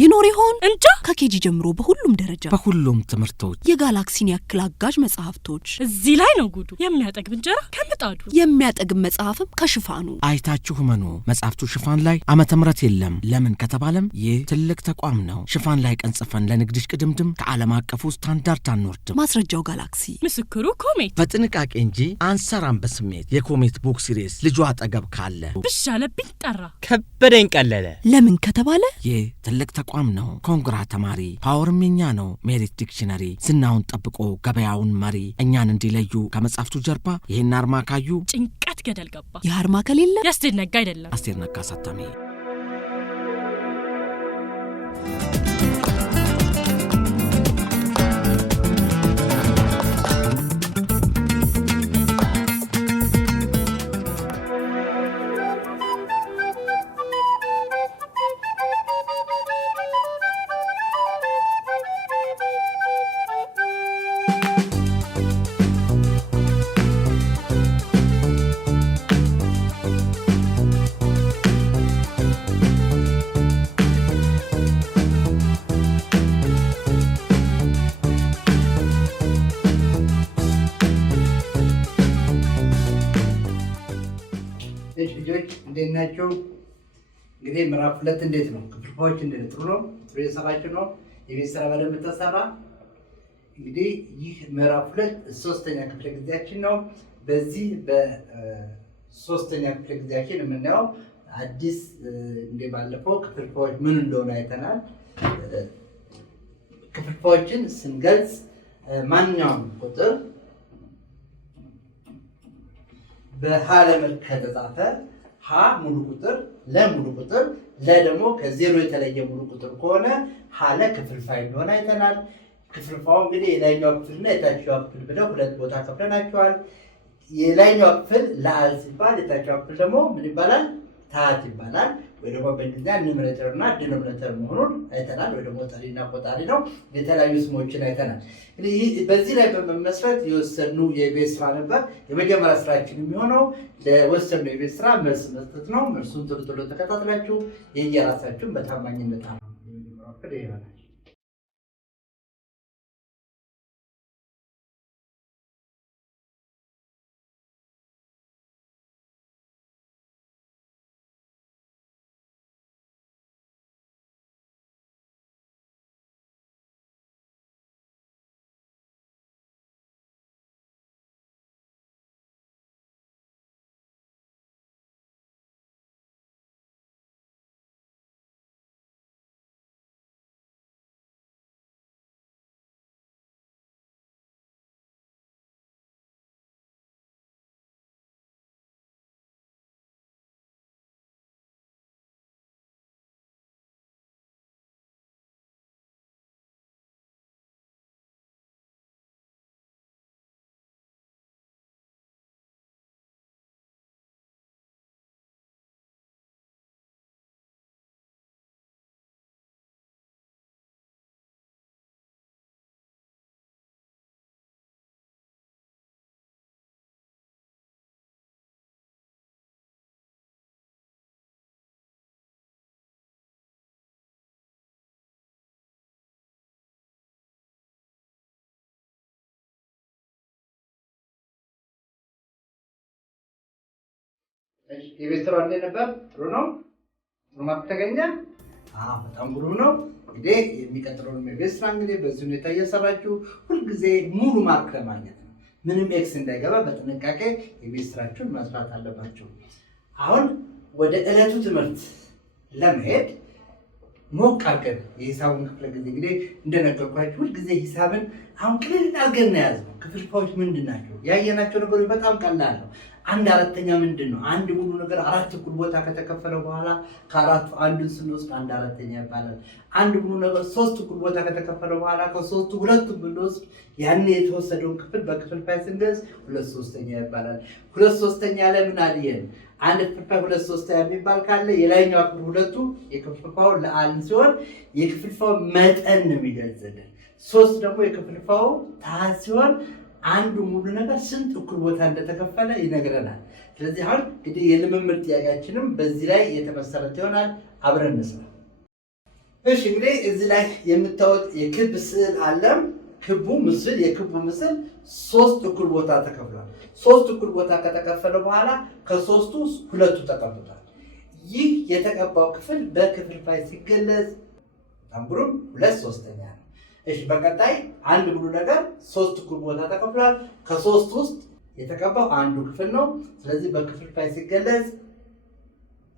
ይኖር ይሆን እንጃ ከኬጂ ጀምሮ በሁሉም ደረጃ በሁሉም ትምህርቶች የጋላክሲን ያክል አጋዥ መጽሐፍቶች እዚህ ላይ ነው ጉዱ የሚያጠግብ እንጀራ ከምጣዱ የሚያጠግብ መጽሐፍም ከሽፋኑ አይታችሁ መኑ መጽሐፍቱ ሽፋን ላይ ዓመተ ምህረት የለም ለምን ከተባለም ይህ ትልቅ ተቋም ነው ሽፋን ላይ ቀንጽፈን ለንግድሽ ቅድምድም ከዓለም አቀፉ ስታንዳርድ አንወርድም ማስረጃው ጋላክሲ ምስክሩ ኮሜት በጥንቃቄ እንጂ አንሰራም በስሜት የኮሜት ቡክ ሲሪስ ልጇ አጠገብ ካለ ብሻለብኝ ጠራ ከበደኝ ቀለለ ለምን ከተባለ ይህ ትልቅ ተቋም ነው ኮንግራ ተማሪ ፓወርም የኛ ነው ሜሪት ዲክሽነሪ ዝናውን ጠብቆ ገበያውን መሪ እኛን እንዲለዩ ከመጽሐፍቱ ጀርባ ይህን አርማ ካዩ ጭንቀት ገደል ገባ የአርማ ከሌለ ያስቴር ነጋ አይደለም አስቴር ነጋ አሳታሚ ልጆች እንዴት ናቸው? እንግዲህ ምዕራፍ 2 እንዴት ነው? ክፍልፋዮች እንዴት ጥሩ ነው? ጥሩ እየሰራችሁ ነው? የቤት ስራ በደንብ ተሰራ? እንግዲህ ይህ ምዕራፍ 2 ሶስተኛ ክፍለ ጊዜያችን ነው። በዚህ በሶስተኛ ክፍለ ጊዜያችን የምናየው አዲስ እንደ ባለፈው ክፍልፋዮች ምን እንደሆነ አይተናል። ክፍልፋዮችን ስንገልጽ ማንኛውም ቁጥር በሃለ መልክ ከተጻፈ ሀ ሙሉ ቁጥር ለሙሉ ቁጥር ለደሞ ከዜሮ የተለየ ሙሉ ቁጥር ከሆነ ሀለ ክፍልፋይ እንደሆነ አይተናል። ክፍልፋው እንግዲህ የላይኛው ክፍልና የታችኛው ክፍል ብለው ሁለት ቦታ ከፍለናቸዋል። የላይኛው ክፍል ለአል ሲባል የታችኛው ክፍል ደግሞ ምን ይባላል? ታህት ይባላል። ወይ ደግሞ በእንግሊዝኛ ኑሜሬተርና ዲኖሚኔተር መሆኑን አይተናል። ወይ ደግሞ ጠሪና ቆጣሪ ነው። የተለያዩ ስሞችን አይተናል። እንግዲህ በዚህ ላይ በመመስረት የወሰኑ የቤት ስራ ነበር። የመጀመሪያ ስራችን የሚሆነው ለወሰኑ የቤት ስራ መልስ መስጠት ነው። መልሱን ቶሎ ቶሎ ተከታትላችሁ የየራሳችሁን በታማኝነት ይሆናል። የቤት ስራ እንዴት ነበር? ጥሩ ነው? ጥሩ ማርክ ተገኘ? በጣም ጥሩ ነው። እንግዲህ የሚቀጥለውን የቤት ስራ እንግዲህ በዚህ ሁኔታ እየሰራችሁ ሁልጊዜ ሙሉ ማርክ ለማግኘት ነው። ምንም ኤክስ እንዳይገባ በጥንቃቄ የቤት ስራችሁን መስራት አለባችሁ። አሁን ወደ ዕለቱ ትምህርት ለመሄድ ሞቅ አድርገን የሂሳቡን ክፍለ ጊዜ እንግዲህ እንደነገርኳችሁ ሁልጊዜ ሂሳብን አሁን ቅልል አድርገን ነው የያዝነው። ክፍልፋዮች ምንድን ናቸው? ያየናቸው ነገሮች በጣም ቀላል ነው። 1/4 ምንድን ነው? አንድ ሙሉ ነገር 4 እኩል ቦታ ከተከፈለ በኋላ ከአራቱ አንዱን ስንወስድ 1/4 ይባላል። አንድ ሙሉ ነገር 3 እኩል ቦታ ከተከፈለ በኋላ ከ3ቱ ሁለቱን ብንወስድ ያን የተወሰደውን ክፍል በክፍልፋይ ስንገልጽ 2/3 ይባላል። 2/3 ላይ ምን አልየን? አንድ ክፍልፋይ 2/3 የሚባል ካለ የላይኛው ክፍል ሁለቱ የክፍልፋዩ ለአል ሲሆን የክፍልፋዩ መጠን ነው የሚገልጽልን። 3 ደግሞ የክፍልፋዩ ታህት ሲሆን አንዱ ሙሉ ነገር ስንት እኩል ቦታ እንደተከፈለ ይነግረናል። ስለዚህ አሁን እንግዲህ የልምምድ ጥያቄያችንም በዚህ ላይ የተመሰረተ ይሆናል። አብረን እንስራ። እሺ እንግዲህ እዚህ ላይ የምታዩት የክብ ስዕል አለ። የክቡ ምስል 3 እኩል ቦታ ተከፍሏል። 3 እኩል ቦታ ከተከፈለ በኋላ ከ3ቱ 2ቱ ተቀብቷል። ይህ የተቀባው ክፍል በክፍልፋይ ሲገለጽ ታምብሩም 2/3 ነው። እሺ በቀጣይ አንድ ሙሉ ነገር 3 እኩል ቦታ ተከፍሏል። ከ3 ውስጥ የተቀባው አንዱ ክፍል ነው። ስለዚህ በክፍልፋይ ሲገለጽ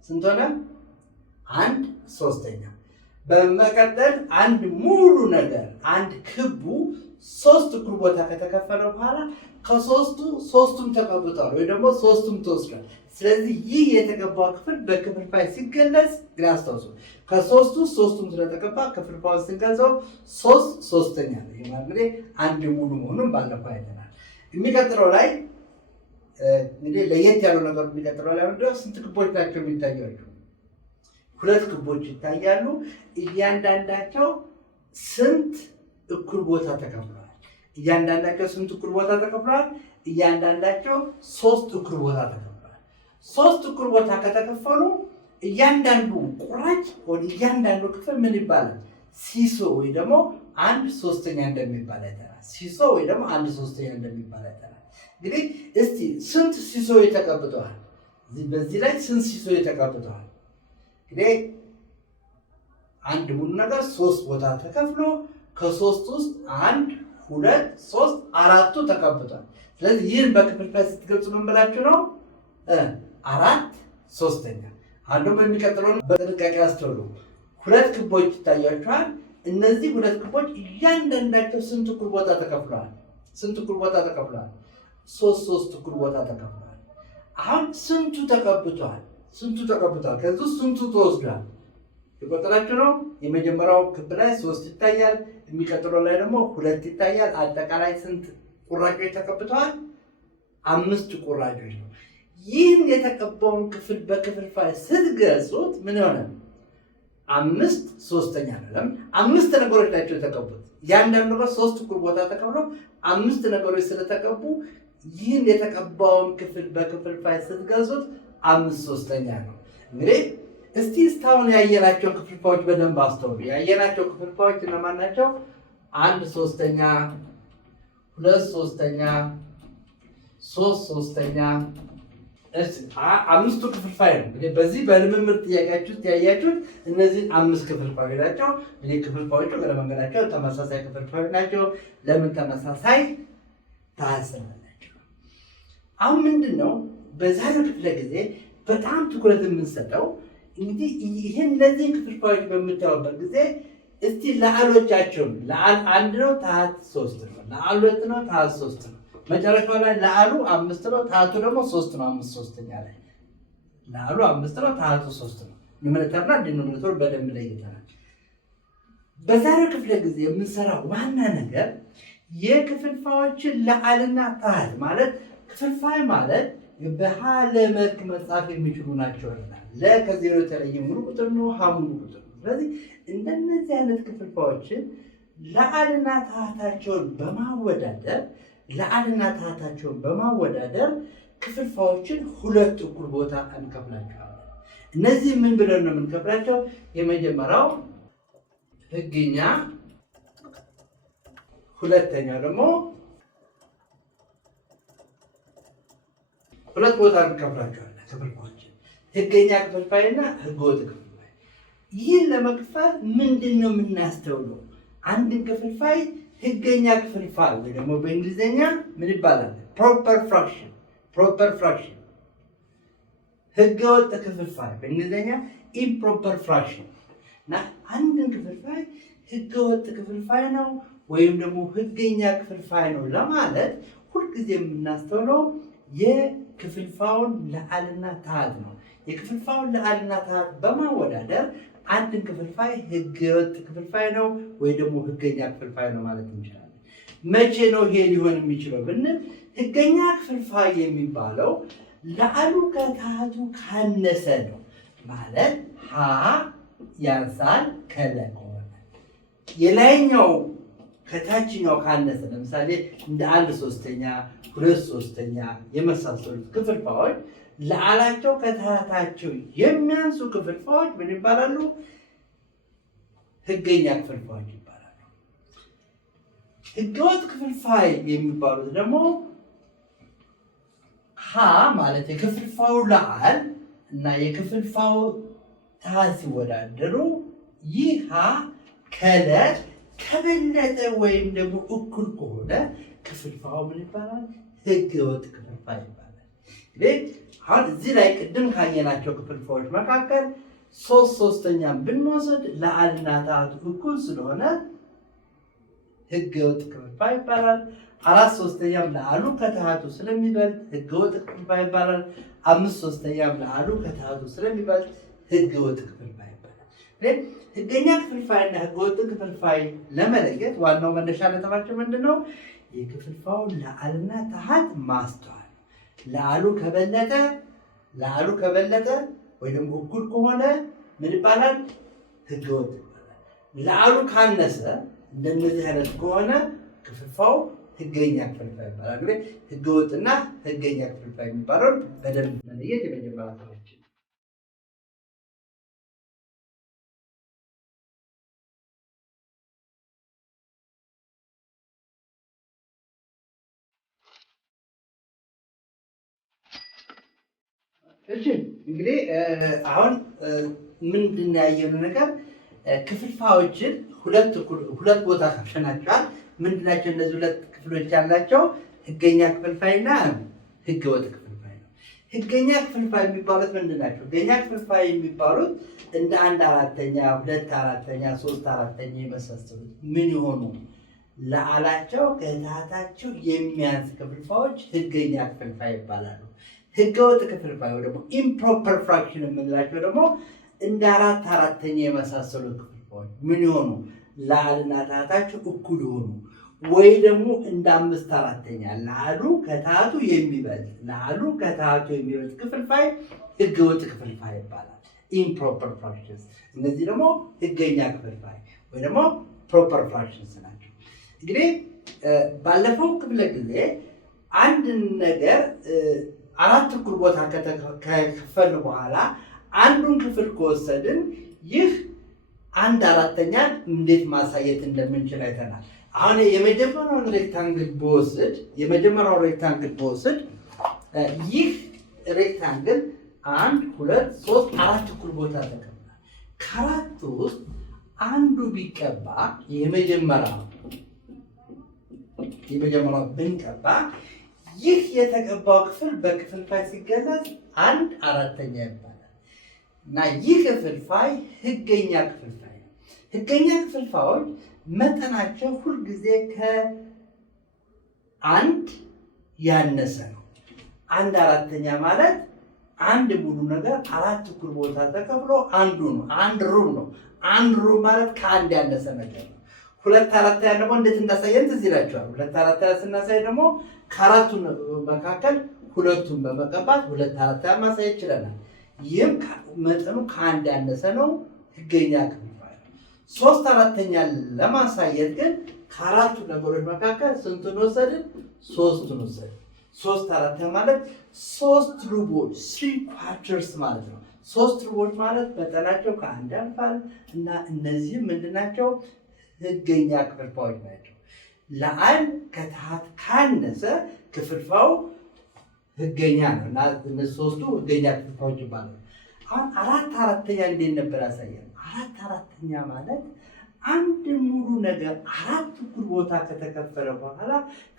ስንት ሆነ? 1/3። በመቀጠል አንድ ሙሉ ነገር አንድ ክቡ 3 እኩል ቦታ ከተከፈለ በኋላ ከ3ቱ 3ቱም ተቀብቷል ወይ ደግሞ 3ቱም ተወስዷል። ስለዚህ ይህ የተቀባው ክፍል በክፍልፋይ ሲገለጽ ግን አስታውሱ ከ3ቱ 3ቱም ስለተቀባ ክፍልፋዩን ስንገልጸው 3/3 ነው። ይህ ማለት አንድ ሙሉ መሆኑን ባለፈው አይተናል። የሚቀጥለው ላይ እንግዲህ ለየት ያለው ነገር የሚቀጥለው ላይ ምንድነው? ስንት ክቦች ናቸው የሚታያቸው? 2 ክቦች ይታያሉ። እያንዳንዳቸው ስንት እኩል ቦታ ተከፍለዋል? እያንዳንዳቸው ስንት እኩል ቦታ ተከፍለዋል? እያንዳንዳቸው 3 እኩል ቦታ ተከፍለዋል። 3 እኩል ቦታ ከተከፈሉ እያንዳንዱ ቁራጭ ወደ እያንዳንዱ ክፍል ምን ይባላል? ሲሶ ወይ ደግሞ 1/3 እንደሚባል አይተናል። ሲሶ ወይ ደግሞ 1/3 እንደሚባል አይተናል። እንግዲህ እስቲ ስንት ሲሶ ተቀብተዋል? በዚህ ላይ ስንት ሲሶ ተቀብተዋል? እንግዲህ አንድ ሙሉ ነገር 3 ቦታ ተከፍሎ ከ3 ውስጥ 1 2 3 4ቱ ተቀብቷል። ስለዚህ ይህን በክፍልፋይ ስትገልጹ ምን ብላችሁ ነው? 4/3። አንዱ በሚቀጥለው በጥንቃቄ አስተውሉ። 2 ክቦች ይታያችኋል። እነዚህ 2 ክቦች እያንዳንዳቸው ስንት እኩል ቦታ ተከፍለዋል? ስንት እኩል ቦታ ተከፍለዋል? 3 እኩል ቦታ ተከፍለዋል። አሁን ስንቱ ተቀብቷል? ስንቱ ተቀብቷል? ከዚህ ስንቱ ተወስዷል? የቆጠራችሁ ነው። የመጀመሪያው ክብ ላይ 3 ይታያል። የሚቀጥለው ላይ ደግሞ 2 ይታያል። አጠቃላይ ስንት ቁራጮች ተቀብተዋል? 5 ቁራጮች ነው። ይህን የተቀባውን ክፍል በክፍልፋይ ስትገልጹት ምን ይሆናል? 5/3 ነው። 5 ነገሮች ናቸው የተቀቡት። ያንዳንዱ ነገር 3 እኩል ቦታ ተከፍሎ 5 ነገሮች ስለተቀቡ ይህን የተቀባውን ክፍል በክፍልፋይ ስትገልጹት 5/3 ነው። እንግዲህ እስቲ እስካሁን ያየናቸው ክፍልፋዮች በደንብ አስተውሉ። ያየናቸው ክፍልፋዮች እነማን ናቸው? 1/3፣ 2/3፣ 3/3። አምስቱ ክፍልፋይ ነው። እንግዲህ በዚህ በልምምድ ጥያቄያችሁ ውስጥ ያያችሁት እነዚህ 5 ክፍልፋዮች ናቸው። እንግዲህ ክፍልፋዮቹ በለመንገዳቸው ተመሳሳይ ክፍልፋዮች ናቸው። ለምን ተመሳሳይ? ታስባላችሁ። አሁን ምንድን ነው በዛሬው ክፍለ ጊዜ በጣም ትኩረት የምንሰጠው እንግዲህ ይህን እነዚህን ክፍልፋዮች በምታዩበት ጊዜ እስቲ ለአሎቻቸውን ለአል 1 ነው ታህት 3 ነው፣ ለአል 2 ነው ታህት 3 ነው፣ መጨረሻው ላይ ለአሉ 5 ነው ታህቱ ደግሞ 3 ነው። 5/3 ላይ ለአሉ 5 ነው ታህቱ 3 ነው። ኑሜሬተርና ዲኖሚኔተር በደንብ ለይተናል። በዛሬው ክፍለ ጊዜ የምንሰራው ዋና ነገር የክፍልፋዮችን ለአልና ታህት ማለት ክፍልፋይ ማለት በሃለ መልክ መጻፍ የሚችሉ ናቸው። ለ ከዜሮ የተለየ ሙሉ ቁጥር ነው፣ ሀ ሙሉ ቁጥር ነው። ስለዚህ እንደነዚህ አይነት ክፍልፋዮችን ለአልና ታህታቸውን በማወዳደር ክፍልፋዮችን 2 እኩል ቦታ እንከፍላቸዋለን። እነዚህ ምን ብለን ነው የምንከፍላቸው? የመጀመሪያው ህግኛ፣ ሁለተኛው ደግሞ 2 ቦታ እንከፍላቸዋለን ክፍልፋዮችን፣ ህገኛ ክፍልፋይና ህገወጥ ክፍልፋይ። ይህን ለመክፈል ምንድን ነው የምናስተውለው? አንድን ክፍልፋይ ህገኛ ክፍልፋይ ወይ ደግሞ በእንግሊዝኛ ምን ይባላል? ፕሮፐር ፍራክሽን። ህገወጥ ክፍልፋይ በእንግሊዝኛ ኢምፕሮፐር ፍራክሽን። እና አንድን ክፍልፋይ ህገወጥ ክፍልፋይ ነው ወይም ደግሞ ህገኛ ክፍልፋይ ነው ለማለት ሁልጊዜ የምናስተውለው የክፍልፋዩን ለአልና ታህት ነው። የክፍልፋዩን ለአልና ታህት በማወዳደር አንድን ክፍልፋይ ህገወጥ ክፍልፋይ ነው ወይ ደግሞ ህገኛ ክፍልፋይ ነው ማለት እንችላለን። መቼ ነው ይሄ ሊሆን የሚችለው ብንል ህገኛ ክፍልፋይ የሚባለው ለአሉ ከታህቱ ካነሰ ነው ማለት ሀ ያንሳል ከለ ከሆነ የላይኛው ከታችኛው ካነሰ ለምሳሌ እንደ 1/3፣ 2/3 የመሳሰሉት ክፍልፋዮች ለአላቸው ከታህታቸው የሚያንሱ ክፍልፋዮች ምን ይባላሉ? ህገኛ ክፍልፋዮች ይባላሉ። ህገወጥ ክፍልፋይ የሚባሉት ደግሞ ሀ ማለት የክፍልፋዩ ለዓል እና የክፍልፋዩ ታህት ሲወዳደሩ ይህ ሀ ከለ ከበለጠ ወይም ደግሞ እኩል ከሆነ ክፍልፋዩ ምን ይባላል? ህገወጥ ክፍልፋይ ይባላል። እንግዲህ አሁን እዚህ ላይ ቅድም ካየናቸው ክፍልፋዮች መካከል 3/3 ብንወስድ ለዓልና ታህቱ እኩል ስለሆነ ህገወጥ ክፍልፋይ ይባላል። 4/3 ለዓሉ ከታህቱ ስለሚበልጥ ህገወጥ ክፍልፋይ ይባላል። 5/3 ለዓሉ ከታህቱ ስለሚበልጥ ህገወጥ ክፍልፋይ ይባላል። ህገኛ ክፍልፋይና ህገወጥ ክፍልፋይ ለመለየት ዋናው መነሻ ነጥባቸው ምንድነው? የክፍልፋዩ ለዓልና ታህት ማስተዋል። ለዓሉ ከበለጠ ወይ ደግሞ እኩል ከሆነ ምን ይባላል? ህገወጥ ይባላል። ለዓሉ ካነሰ እንደነዚህ አይነት ከሆነ ክፍልፋዩ ህገኛ ክፍልፋይ ይባላል። እንግዲህ ህገወጥና ህገኛ ክፍልፋይ የሚባለውን በደንብ መለየት የመጀመሪያ ስራችን። እሺ እንግዲህ አሁን ምንድን ያየነው ነገር ክፍልፋዮችን ሁለት ቦታ ከፍለናቸዋል። ምንድናቸው እነዚህ ሁለት ክፍሎች ያላቸው? ህገኛ ክፍልፋይና ህገወጥ ክፍልፋይ ነው። ህገኛ ክፍልፋይ የሚባሉት ምንድናቸው? ህገኛ ክፍልፋይ የሚባሉት እንደ 1/4፣ 2/4፣ 3/4 የመሳሰሉት ምን የሆኑ ለዓላቸው ከታህታቸው የሚያንስ ክፍልፋዮች ህገኛ ክፍልፋይ ይባላሉ። ህገወጥ ክፍልፋይ ወይ ደግሞ ኢምፕሮፐር ፍራክሽን የምንላቸው ደግሞ እንደ 4/4 የመሳሰሉ ክፍልፋዮች ምን የሆኑ ለዓልና ታህታቸው እኩል የሆኑ ወይ ደግሞ እንደ 5/4 ለዓሉ ከታህቱ የሚበልጥ ክፍልፋይ ህገወጥ ክፍልፋይ ይባላል። ኢምፕሮፐር ፍራክሽንስ። እነዚህ ደግሞ ህገኛ ክፍልፋይ ወይ ደግሞ ፕሮፐር ፍራክሽንስ ናቸው። እንግዲህ ባለፈው ክፍለ ጊዜ አንድ ነገር 4 እኩል ቦታ ከከፈልን በኋላ አንዱን ክፍል ከወሰድን ይህ 1/4 እንዴት ማሳየት እንደምንችል አይተናል። አሁን የመጀመሪያውን ሬክታንግል በወስድ ይህ ሬክታንግል 1 2 3 4 እኩል ቦታ ተቀምጧል። ከአራቱ ውስጥ አንዱ ቢቀባ የመጀመሪያው ብንቀባ ይህ የተቀባው ክፍል በክፍልፋይ ሲገለጽ 1/4 ይባላል እና ይህ ክፍልፋይ ህገኛ ክፍልፋይ ነው። ህገኛ ክፍልፋዮች መጠናቸው ሁልጊዜ ከ1 ያነሰ ነው። 1/4 ማለት አንድ ሙሉ ነገር 4 እኩል ቦታ ተከፍሎ አንዱ ነው። 1 ሩብ ነው። 1 ሩብ ማለት ከ1 ያነሰ ነገር ነው። 2/4 ደግሞ እንዴት እንዳሳየን ትዝ ይላችኋል። 2/4 ስናሳይ ደግሞ ከአራቱ መካከል ሁለቱን በመቀባት 2/4 ማሳየት ይችላል። ይህም መጠኑ ከ1 ያነሰ ነው። ህገኛ ክፍልፋይ ነው። 3/4 ለማሳየት ግን ከአራቱ ነገሮች መካከል ስንቱን ወሰድን? 3ቱን ወሰድን። 3/4 ማለት 3 ሩቦች 3 ኳርተርስ ማለት ነው። 3 ሩቦች ማለት መጠናቸው ከ1 ያልፋል እና እነዚህም ምንድናቸው? ህገኛ ክፍልፋዮች ናቸው። ለዓል ከታህት ካነሰ ክፍልፋዩ ህገኛ ነው እና እነዚህ 3ቱ ህገኛ ክፍልፋዮች ይባላሉ። አሁን 4/4 እንዴት ነበር ያሳየን? 4/4 ማለት አንድ ሙሉ ነገር 4 እኩል ቦታ ከተከፈለ በኋላ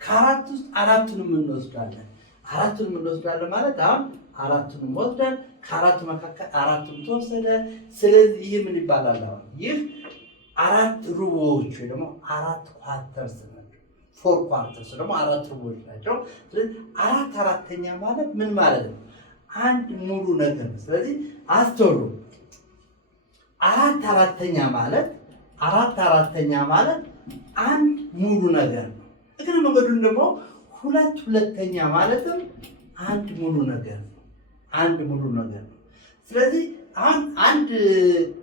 ከ4 ውስጥ 4ቱንም እንወስዳለን። 4ቱንም እንወስዳለን ማለት አሁን 4ቱንም ወስደን ከ4ቱ መካከል 4ቱም ተወሰደ። ስለዚህ ይህ ምን ይባላል? አሁን ይህ 4 ሩቦች ወይ ደግሞ 4 ኳርተርስ ናቸው። 4 ኳርተርስ ደግሞ 4 ሩቦች ናቸው። ስለዚህ 4/4 ማለት ምን ማለት ነው? አንድ ሙሉ ነገር ነው። ስለዚህ አስተውሉ። 4/4 ማለት አንድ ሙሉ ነገር ነው። እግረ መንገዱን ደግሞ 2/2 ማለትም አንድ ሙሉ ነገር ነው። ስለዚህ አሁን አንድ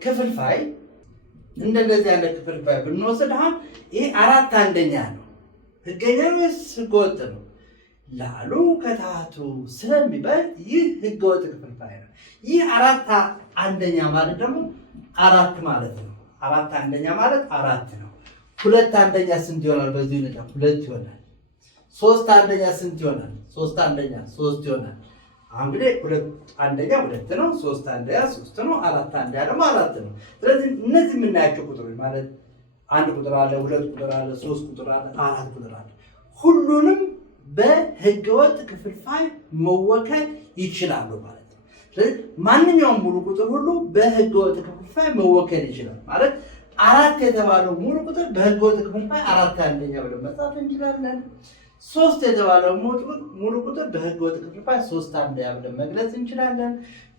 ክፍልፋይ እንደዚህ ያለ ክፍልፋይ ብንወስድ አሁን ይሄ 4/1 ነው። ህገኛ ወይስ ህገወጥ ነው? ለዓሉ ከታህቱ ስለሚበልጥ ይህ ህገወጥ ክፍልፋይ ነው። ይህ 4/1 ማለት ደግሞ 4 ማለት ነው። 4 አንደኛ ማለት 4 ነው። 2 አንደኛ ስንት ይሆናል? በዚህ ሁኔታ 2 ይሆናል። 3 አንደኛ ስንት ይሆናል? 3 አንደኛ 3 ይሆናል። አሁን እንግዲህ 2 አንደኛ 2 ነው፣ 3 አንደኛ 3 ነው፣ 4 አንደኛ ደግሞ 4 ነው። ስለዚህ እነዚህ የምናያቸው ቁጥሮች ማለት 1 ቁጥር አለ፣ 2 ቁጥር አለ፣ 3 ቁጥር አለ፣ 4 ቁጥር አለ። ሁሉንም በህገወጥ ክፍልፋይ መወከል ይችላሉ ማለት ነው። ስለዚህ ማንኛውም ሙሉ ቁጥር ሁሉ በህገወጥ ክፍልፋይ መወከል ይችላል ማለት 4 የተባለው ሙሉ ቁጥር በህገወጥ ክፍልፋይ 4 አንደኛ ብለን መጻፍ እንችላለን። 3 የተባለው ሙሉ ቁጥር በህገወጥ ክፍልፋይ 3 አንደኛ ብለን መግለጽ እንችላለን።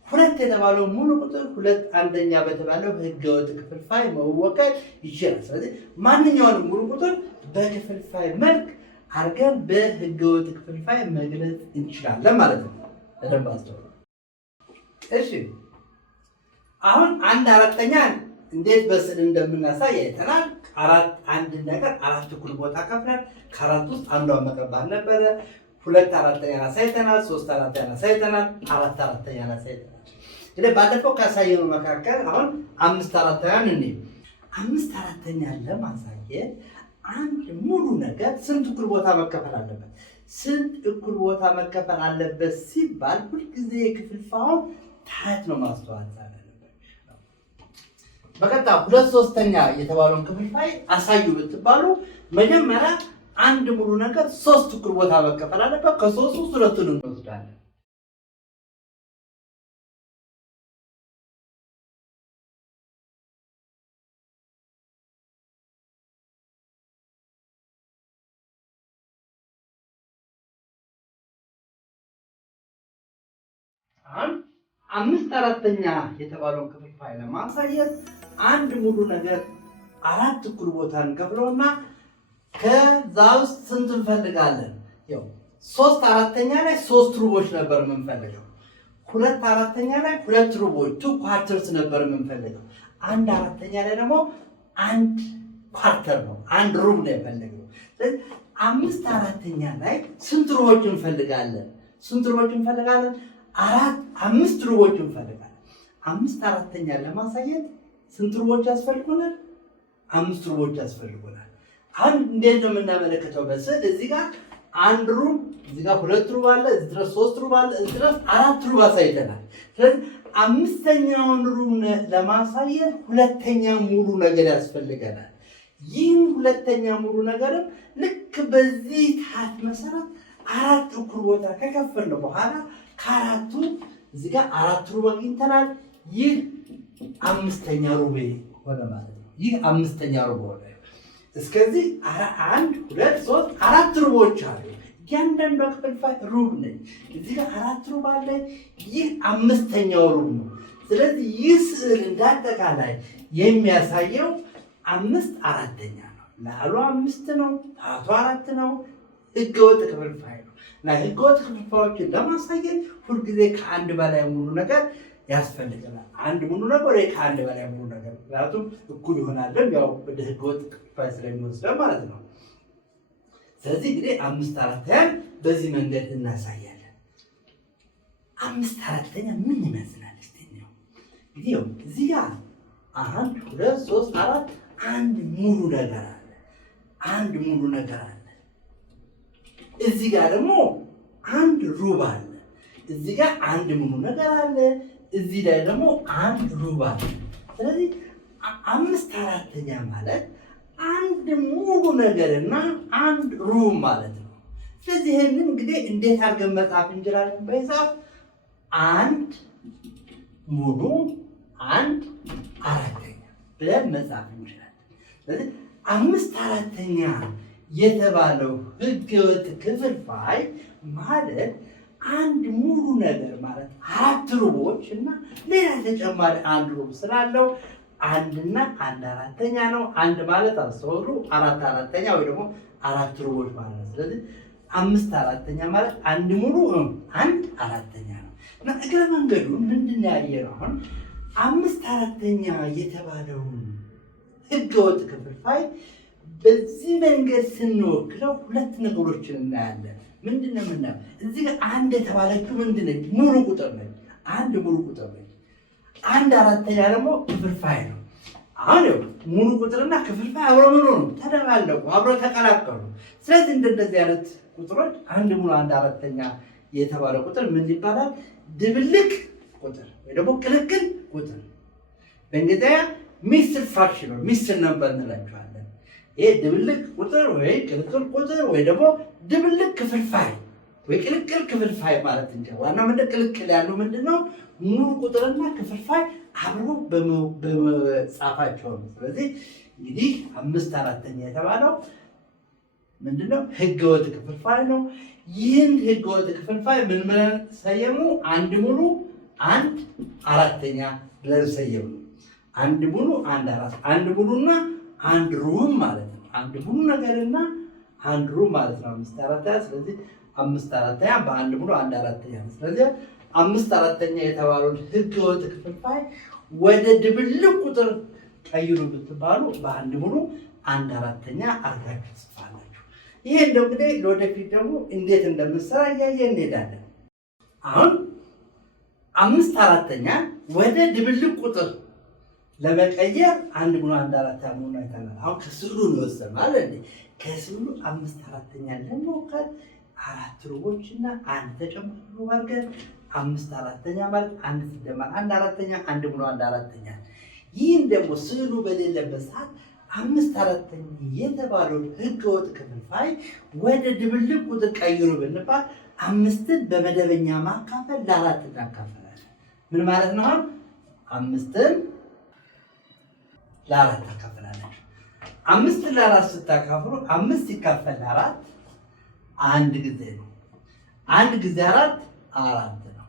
2 የተባለው ሙሉ ቁጥር 2 አንደኛ በተባለው ህገወጥ ክፍልፋይ መወከል ይችላል። ስለዚህ ማንኛውንም ሙሉ ቁጥር በክፍልፋይ መልክ አድርገን በህገወጥ ክፍልፋይ መግለጽ እንችላለን ማለት ነው። በደንብ አስተውሉ። እሺ አሁን 1/4ኛ እንዴት በስዕል እንደምናሳይ አይተናል። አንድ ነገር 4 እኩል ቦታ ከፍለን ከ4 ውስጥ አንዷን መቀባት ነበረ። 2/4ኛ አሳይተናል፣ 3/4ኛ አሳይተናል፣ 4/4ኛ አሳይተናል። እንግዲህ ባለፈው ካሳየነው መካከል አሁን 5/4ኛን እንይ። 5/4ኛ ለማሳየት አንድ ሙሉ ነገር ስንት እኩል ቦታ መከፈል አለበት? ስንት እኩል ቦታ መከፈል አለበት ሲባል ሁልጊዜ የክፍልፋዩን ታች ነው ማስተዋል አለበት። በቀጥታ 2/3 የተባለውን ክፍልፋይ አሳዩ ብትባሉ መጀመሪያ አንድ ሙሉ ነገር 3 እኩል ቦታ መከፈል አለበት። ከ3 ውስጥ 2ቱን እንወስዳለን። አሁን 5/4ኛ የተባለውን ክፍልፋይ ለማሳየት አንድ ሙሉ ነገር 4 እኩል ቦታ እንከፍለውና ከዛ ውስጥ ስንት እንፈልጋለን? ያው 3/4ኛ ላይ 3 ሩቦች ነበር የምንፈልገው። 2/4ኛ ላይ 2 ሩቦች 2 ኳርተርስ ነበር የምንፈልገው። 1/4ኛ ላይ ደግሞ 1 ኳርተር ነው፣ 1 ሩብ ነው የፈለግነው። ስለዚህ 5/4ኛ ላይ ስንት ሩቦች እንፈልጋለን? ስንት ሩቦች እንፈልጋለን? 5 ሩቦች እንፈልጋለን። 5/4ኛ ለማሳየት ስንት ሩቦች ያስፈልጉናል? 5 ሩቦች ያስፈልጉናል። አሁን እንዴት ነው የምናመለክተው? በስዕል እዚህ ጋር 1 ሩብ፣ እዚህ ጋር 2 ሩብ አለ፣ እዚህ ድረስ 3 ሩብ አለ፣ እዚህ ድረስ 4 ሩብ አሳይተናል። ስለዚህ 5ኛውን ሩብ ለማሳየት 2ኛ ሙሉ ነገር ያስፈልገናል። ይህን 2ኛ ሙሉ ነገርም ልክ በዚህ ታች መሰረት 4 እኩል ቦታ ከከፈልን በኋላ ከ4ቱ እዚህ ጋር 4 ሩብ አግኝተናል። ይህ 5ኛ ሩብ ሆነ ማለት ነው። ይህ 5ኛ ሩብ ሆነ። እስከዚህ 1 2 3 4 ሩቦች አሉ። እያንዳንዷ ክፍልፋይ ሩብ ነች። እዚህ ጋር 4 ሩብ አለ። ይህ 5ኛው ሩብ ነው። ስለዚህ ይህ ስዕል እንዳጠቃላይ የሚያሳየው 5/4ኛ ነው። ላሉ 5 ነው፣ ታቱ 4 ነው። ህገወጥ ክፍልፋይ ነው እና ህገወጥ ክፍልፋዮችን ለማሳየት ሁልጊዜ ከአንድ በላይ ሙሉ ነገር ያስፈልገናል። አንድ ሙሉ ነገር ወይ ከአንድ በላይ ሙሉ ነገር፣ ምክንያቱም እኩል ይሆናልን ያው ወደ ህገወጥ ክፍልፋይ ስለሚወስደን ማለት ነው። ስለዚህ እንግዲህ 5/4ኛን በዚህ መንገድ እናሳያለን። 5/4ኛ ምን ይመስላል? እስቲ ነው እንግዲህ እዚህ ጋር 1 2 3 4 አንድ ሙሉ ነገር አለ። አንድ ሙሉ ነገር አለ። እዚህ ጋር ደግሞ 1 ሩብ አለ። እዚህ ጋር አንድ ሙሉ ነገር አለ። እዚህ ላይ ደግሞ 1 ሩብ አለ። ስለዚህ 5/4ኛ ማለት አንድ ሙሉ ነገርና 1 ሩብ ማለት ነው። ስለዚህ ይሄንን እንግዲህ እንዴት አድርገን መጻፍ እንችላለን? በሂሳብ 1 ሙሉ 1/4ኛ ብለን መጻፍ እንችላለን። ስለዚህ 5/4ኛ የተባለው ህገወጥ ክፍልፋይ ማለት አንድ ሙሉ ነገር ማለት 4 ሩቦች እና ሌላ ተጨማሪ 1 ሩብ ስላለው 1 እና 1/4ኛ ነው። 1 ማለት አስተውሉ 4/4ኛ ወይ ደግሞ 4 ሩቦች ማለት ነው። ስለዚህ 5/4ኛ ማለት 1 ሙሉ 1/4ኛ ነው እና እግረ መንገዱ ምንድን ያየነው አሁን 5/4ኛ የተባለውን ህገወጥ ክፍልፋይ በዚህ መንገድ ስንወክለው 2 ነገሮችን እናያለን። ምንድን ነው የምናየው? እዚህ ጋር 1 የተባለችው ምንድን ነች? ሙሉ ቁጥር ነች። 1 ሙሉ ቁጥር ነች። 1/4ኛ ደግሞ ክፍልፋይ ነው። አሁን ሙሉ ቁጥርና ክፍልፋይ አብሮ ምን ሆኑ? ተደባለቁ፣ አብሮ ተቀላቀሉ። ስለዚህ እንደዚህ አይነት ቁጥሮች አንድ ሙሉ አንድ አራተኛ የተባለ ቁጥር ምን ይባላል? ድብልቅ ቁጥር ወይ ደግሞ ቅልቅል ቁጥር። በእንግሊዝኛ ሚክስድ ፍራክሽን ነው፣ ሚክስድ ነምበር እንላቸዋለን። ይሄ ድብልቅ ቁጥር ወይ ቅልቅል ቁጥር ወይ ደግሞ ድብልቅ ክፍልፋይ ወይ ቅልቅል ክፍልፋይ ማለት እንችላለን። ዋናው ምንድን ቅልቅል ያለው ምንድነው? ሙሉ ቁጥርና ክፍልፋይ አብሮ በመጻፋቸው ነው። ስለዚህ እንግዲህ 5/4 የተባለው ምንድነው? ህገወጥ ክፍልፋይ ነው። ይህን ህገወጥ ክፍልፋይ ምን ብለን ሰየሙ? አንድ ሙሉ አንድ አራተኛ ብለን ሰየሙ። አንድ ሙሉ አንድ አራት፣ አንድ ሙሉና አንድ ሩብ ማለት ነው። አንድ ሙሉ ነገርና አንድ ሩብ ማለት ነው 5/4። ስለዚህ 5/4 በአንድ ሙሉ አንድ አራተኛ ነው። ስለዚህ 5/4 የተባለውን ህገወጥ ክፍልፋይ ወደ ድብልቅ ቁጥር ቀይሩ ብትባሉ በአንድ ሙሉ አንድ አራተኛ አድርጋችሁ ትጽፋላችሁ። ይሄ እንግዲህ ለወደፊት ደግሞ እንዴት እንደምንሰራ እያየን እንሄዳለን። አሁን 5/4 ወደ ድብልቅ ቁጥር ለመቀየር አንድ ሙሉ አንድ አራተኛ መሆኑ አይተናል። አሁን ከስዕሉ እንወስድ ማለት ነው። ከስዕሉ 5/4 ለመውጣት አራት ሩቦችና አንድ ተጨማሪ ሩብ አድርገን 5/4 ማለት አንድ ሲደመር አንድ አራተኛ አንድ ሙሉ አንድ አራተኛ። ይህን ደግሞ ስዕሉ በሌለበት ሰዓት 5/4 የተባለውን ህገወጥ ክፍልፋይ ወደ ድብልቅ ቁጥር ቀይሩ ብንባል 5ን በመደበኛ ማካፈል ለ4 እናካፈላለን። ምን ማለት ነው? 5ን ለ4 ታካፍላላችሁ። 5ን ለ4 ስታካፍሉ 5 ሲካፈል ለ4 አንድ ጊዜ ነው። አንድ ጊዜ 4 ነው።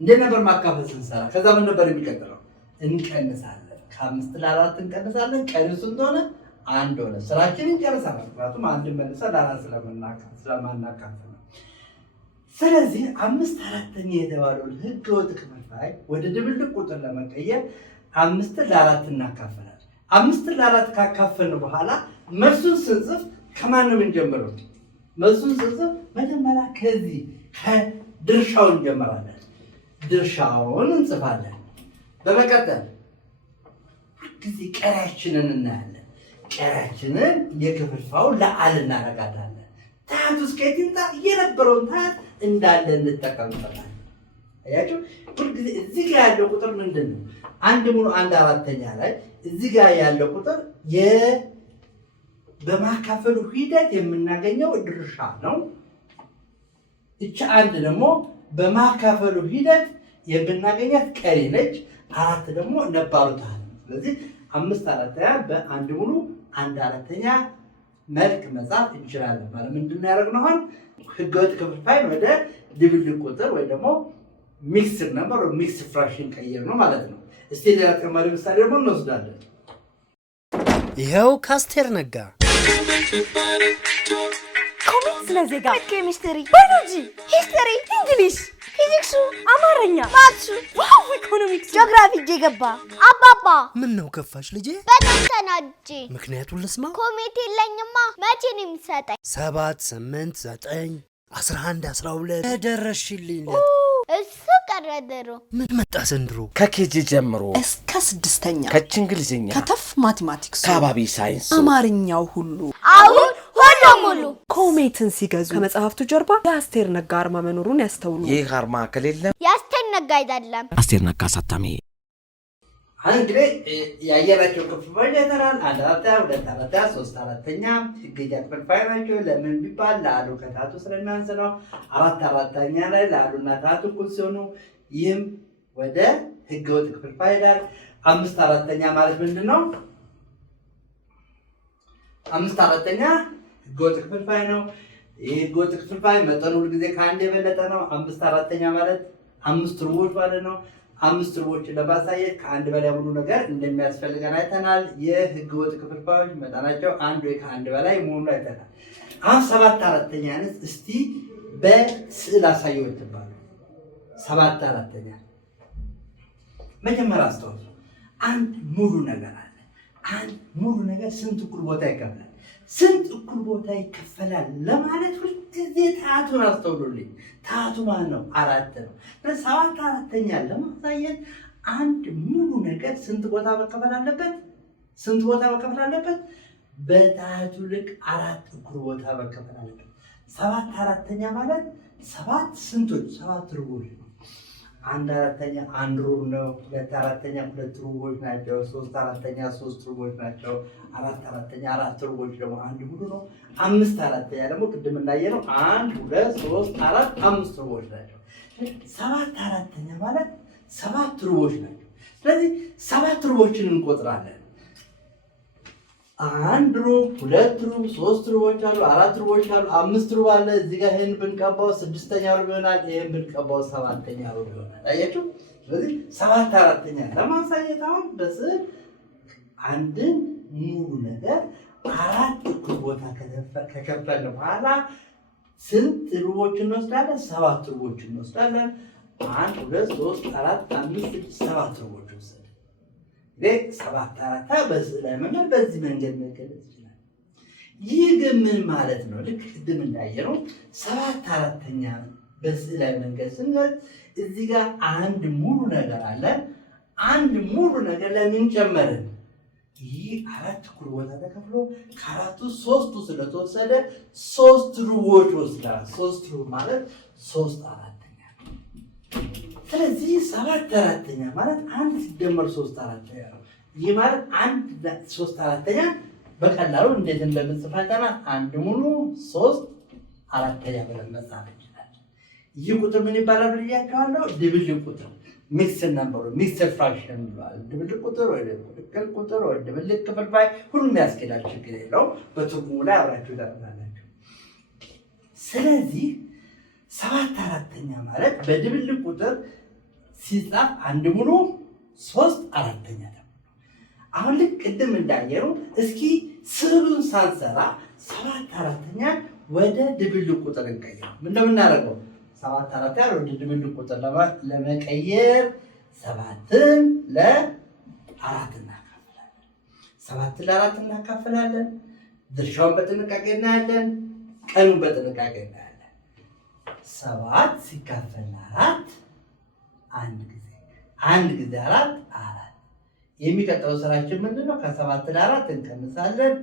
እንደ ነበር ማካፈል ስንሰራ ከዛ ምን ነበር የሚቀጥለው? እንቀንሳለን። ከ5 ለ4 እንቀንሳለን። ቀንሱ እንደሆነ አንድ ሆነ። ስራችንን እንጨርሳለን። ምክንያቱም አንድ መልሰን ለ4 ስለማናካፍል ነው። ስለዚህ 5/4 የተባለውን ህገወጥ ክፍልፋይ ወደ ድብልቅ ቁጥር ለመቀየር 5ን ለ4 እናካፍላለን። 5ን ለ4 ካካፈልን በኋላ መልሱን ስንጽፍ ከማን ነው የምንጀምረው? መልሱን ስንጽፍ መጀመሪያ ከዚህ ከድርሻው እንጀምራለን። ድርሻውን እንጽፋለን። በመቀጠል ጊዜ ቀሪያችንን እናያለን። ቀሪያችንን የክፍልፋዩ ለአል እናረጋታለን። ታህቱ እስከቲንታ የነበረውን ታህት እንዳለ እንጠቀምበታለን። አያችሁ፣ ሁልጊዜ እዚህ ጋር ያለው ቁጥር ምንድን ነው? አንድ ሙሉ አንድ አራተኛ ላይ እዚህ ጋር ያለው ቁጥር በማካፈሉ ሂደት የምናገኘው ድርሻ ነው። እቺ አንድ ደግሞ በማካፈሉ ሂደት የምናገኛት ቀሪ ነች። 4 ደግሞ ነባሩ ታህት ነው። ስለዚህ 5/4 በአንድ ሙሉ አንድ አራተኛ መልክ መጻፍ እንችላለን። ማለት ምንድን ነው ያደረግነው? አሁን ህገወጥ ክፍልፋይ ወደ ድብልቅ ቁጥር ወይ ደግሞ ሚክስድ ነምበር ወይ ሚክስድ ፍራክሽን ቀየር ነው ማለት ነው። እስቲ ሌላ ተጨማሪ ምሳሌ ደግሞ እንወስዳለን። ይኸው ከአስቴር ነጋ ኮሚክስ ለዜጋ ኬሚስትሪ፣ ባዮሎጂ፣ ሂስትሪ፣ እንግሊሽ፣ ፊዚክሱ፣ አማርኛ፣ ማትሱ፣ ዋው ኢኮኖሚክስ፣ ጂኦግራፊ እየገባ አባባ ምን ነው ከፋሽ ልጄ? በጣም ተናጄ። ምክንያቱን ልስማ። ኮሜት የለኝማ። መቼ ነው የሚሰጠኝ? 7 8 9 11 12 ደረሽልኝ። እሱ ቀረ ድሮ። ምን መጣ ዘንድሮ? ከኬጂ ጀምሮ እስከ 6ኛ ከች እንግሊዝኛ ከተፍ ማቴማቲክስ ከባቢ ሳይንስ አማርኛው ሁሉ አሁን ሁሉ ሙሉ። ኮሜትን ሲገዙ ከመጽሐፍቱ ጀርባ የአስቴር ነጋ አርማ መኖሩን ያስተውሉ። ይህ አርማ ከሌለ የአስቴር ነጋ አይደለም። አስቴር ነጋ አሳታሚ። እንግዲህ ያየናቸው ክፍልፋዮች አይተናል። 1/4፣ 2/4፣ 3/4 ህገኛ ክፍልፋይ ናቸው። ለምን ቢባል ለአሉ ከታቱ ስለሚያንስ ነው። 4/4 ላይ ለአሉና ታቱ እኩል ሲሆኑ ይህም ወደ ህገወጥ ክፍልፋይ ይላል። 5/4 ማለት ምንድን ነው? 5/4 ህገወጥ ክፍልፋይ ነው። ይህ ህገወጥ ክፍልፋይ መጠኑ ሁልጊዜ ከአንድ የበለጠ ነው። 5/4 ማለት 5 ሩቦች ማለት ነው። 5 ሩቦችን ለማሳየት ከአንድ በላይ ሙሉ ነገር እንደሚያስፈልገን አይተናል። የህገወጥ ክፍልፋዮች መጠናቸው አንድ ወይ ከአንድ በላይ መሆኑ አይተናል። አሁን 7/4 እስቲ በስዕል አሳየው ትባሉ። 7/4 መጀመሪያ አስተውሉ። አንድ ሙሉ ነገር አለ። አንድ ሙሉ ነገር ስንት እኩል ቦታ ይከፈላል? ስንት እኩል ቦታ ይከፈላል ለማለት ሁልጊዜ ታቱን አስተውሉልኝ። ታቱ ማለት ነው 4 ነው። 7/4 ለማሳየት አንድ ሙሉ ነገር ስንት ቦታ መከፈል አለበት? ስንት ቦታ መከፈል አለበት? በታህቱ ልክ 4 እኩል ቦታ መከፈል አለበት። 7/4 ማለት 7 ስንቶች? 7 ሩቦች ነው። 1/4 1 ሩብ ነው። 2/4 2 ሩቦች ናቸው። 3/4 3 ሩቦች ናቸው። 4/4 4 ሩቦች ደግሞ 1 ሙሉ ነው። 5/4 ደግሞ ቅድም እንዳየነው 1 2 3 4 5 ሩቦች ናቸው። 7/4 ማለት 7 ሩቦች ናቸው። ስለዚህ 7 ሩቦችን እንቆጥራለን። 1 ሩብ 2 ሩብ 3 ሩቦች አሉ፣ 4 ሩቦች አሉ፣ 5 ሩብ አለ። እዚህ ጋር ይሄን ብንቀባው 6ኛ ሩብ ይሆናል። ይሄን ብንቀባው 7ኛ ሩብ ይሆናል። አያችሁ? ስለዚህ 7/4 ለማሳየት አሁን በስዕል አንድን ሙሉ ነገር 4 እኩል ቦታ ከከፈልን በኋላ ስንት ሩቦች እንወስዳለን? 7 ሩቦች እንወስዳለን። 1 2 3 4 5 6 7 ሩቦች ወሰድን። 7/4 በስዕላዊ መንገድ በዚህ መንገድ መገለጽ ይችላል። ይህ ግን ምን ማለት ነው? ልክ ቅድም እንዳየነው 7/4 በስዕላዊ መንገድ ስንገልጽ እዚህ ጋር አንድ ሙሉ ነገር አለ። አንድ ሙሉ ነገር ለምን ጨመርን? ይህ 4 እኩል ቦታ ተከፍሎ ከ4ቱ 3ቱ ስለተወሰደ 3 ሩቦች ወስደናል። 3 ሩብ ማለት 3/4 ነው። ስለዚህ 7/4 ማለት 1 ሲደመር 3/4 ነው። ይህ ማለት 1 3/4 በቀላሉ እንዴት እንደምንጽፋለን? 1 ሙሉ 3/4 ብለን መጻፍ እንችላለን። ይህ ቁጥር ምን ይባላል ብያቸዋለሁ? ድብልቅ ቁጥር ሚክስድ ነምበር ሚክስድ ፍራክሽን እንለዋለን። ድብልቅ ቁጥር ወይ ድብልቅ ቁጥር ወይ ድብልቅ ክፍልፋይ ሁሉም ያስኬዳል፣ ችግር የለው። በትርጉሙ ላይ አብራችሁ ታውቃላችሁ። ስለዚህ 7/4 ማለት በድብልቅ ቁጥር ሲጻፍ 1 ሙሉ 3/4 ነው። አሁን ልክ ቅድም እንዳየነው እስኪ ስዕሉን ሳንሰራ 7/4 ወደ ድብልቅ ቁጥር እንቀይረው። ምን እንደምናደርገው 7/4 ወደ ድብልቅ ቁጥር ለመቀየር 7ን ለ4 እናካፍላለን። 7ን ለ4 እናካፍላለን። ድርሻውን በጥንቃቄ እናያለን። ቀኑን በጥንቃቄ እናያለን። 7 ሲካፈል 4 አንድ ጊዜ 4 4። የሚቀጥለው ስራችን ምንድነው? ከ7 ለ4 እንቀንሳለን።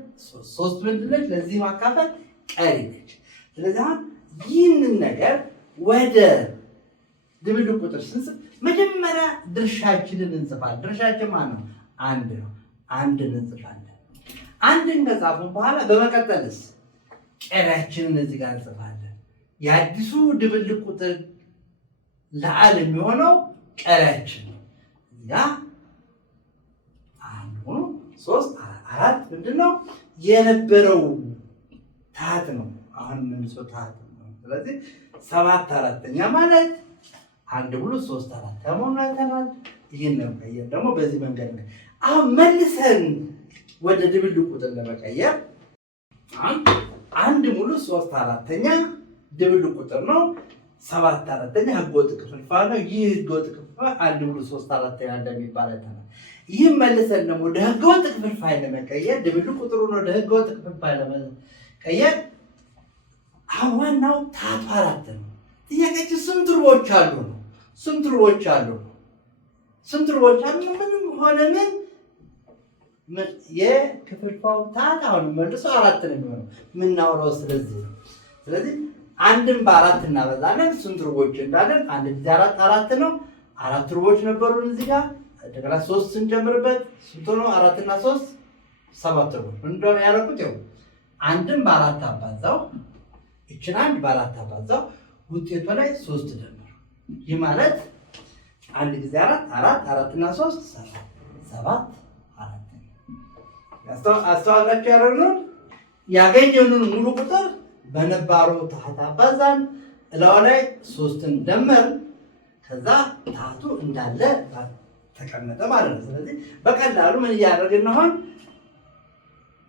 3 ምንድነች? ለዚህ ማካፈል ቀሪ ነች። ስለዚህ አሁን ይህንን ነገር ወደ ድብልቅ ቁጥር ስንጽፍ መጀመሪያ ድርሻችንን እንጽፋለን። ድርሻችን ማን ነው? 1 ነው። 1ን እንጽፋለን። 1ን ከጻፍን በኋላ በመቀጠልስ ቀሪያችንን እዚህ ጋር እንጽፋለን። የአዲሱ ድብልቅ ቁጥር ለአል የሚሆነው ቀሪያችን ነው። ያ 1 3 4 ምንድነው የነበረው ታህት ነው። አሁን መልሶ ታህት ነው። ስለዚህ 7/4 ማለት 1 ሙሉ 3/4 መሆኑን አይተናል። ይህን ለመቀየር ደግሞ በዚህ መንገድ ነው። አሁን መልሰን ወደ ድብልቅ ቁጥር ለመቀየር 1 ሙሉ 3/4 ድብልቅ ቁጥር ነው። 7/4 ህገወጥ ክፍልፋይ ነው። ይህ ህገወጥ ክፍልፋይ 1 ሙሉ 3/4 እንደሚባል አይተናል። ይህም መልሰን ደግሞ ወደ ህገወጥ ክፍልፋይ ለመቀየር ድብልቅ ቁጥሩን ወደ ህገወጥ ክፍልፋይ ለመቀየር አሁን ዋናው ታህቱ 4 ነው። ጥያቄያችን ስንት ሩቦች አሉ ነው? ስንት ሩቦች አሉ? ስንት ሩቦች አሉ? ምንም ሆነ ምን የክፍልፋዩ ታህት አሁን መልሶ 4 ነው የሚሆነው። የምናወራው ስለዚህ ነው። ስለዚህ 1ን በ4 እናበዛለን። ስንት ሩቦች እንዳለን 1 ጊዜ 4 4 ነው። 4 ሩቦች ነበሩን እዚህ ጋር እንደገና 3 ስንጨምርበት ስንት ነው? 4 እና 3 7 ሩቦች። እንደው ያደረኩት ይኸው 1ን በ4 አባዛው፣ እችን 1 በ4 አባዛው፣ ውጤቱ ላይ 3 ደምሩ። ይህ ማለት 1 ጊዜ 4 4 4 እና 3 7 7 4 አስተዋላችሁ ያደረግነው ያገኘውን ሙሉ ቁጥር በነባሩ ታህት አባዛን፣ እላው ላይ 3ን ደመር፣ ከዛ ታህቱ እንዳለ ተቀመጠ ማለት ነው። ስለዚህ በቀላሉ ምን እያደረግን ነው? አሁን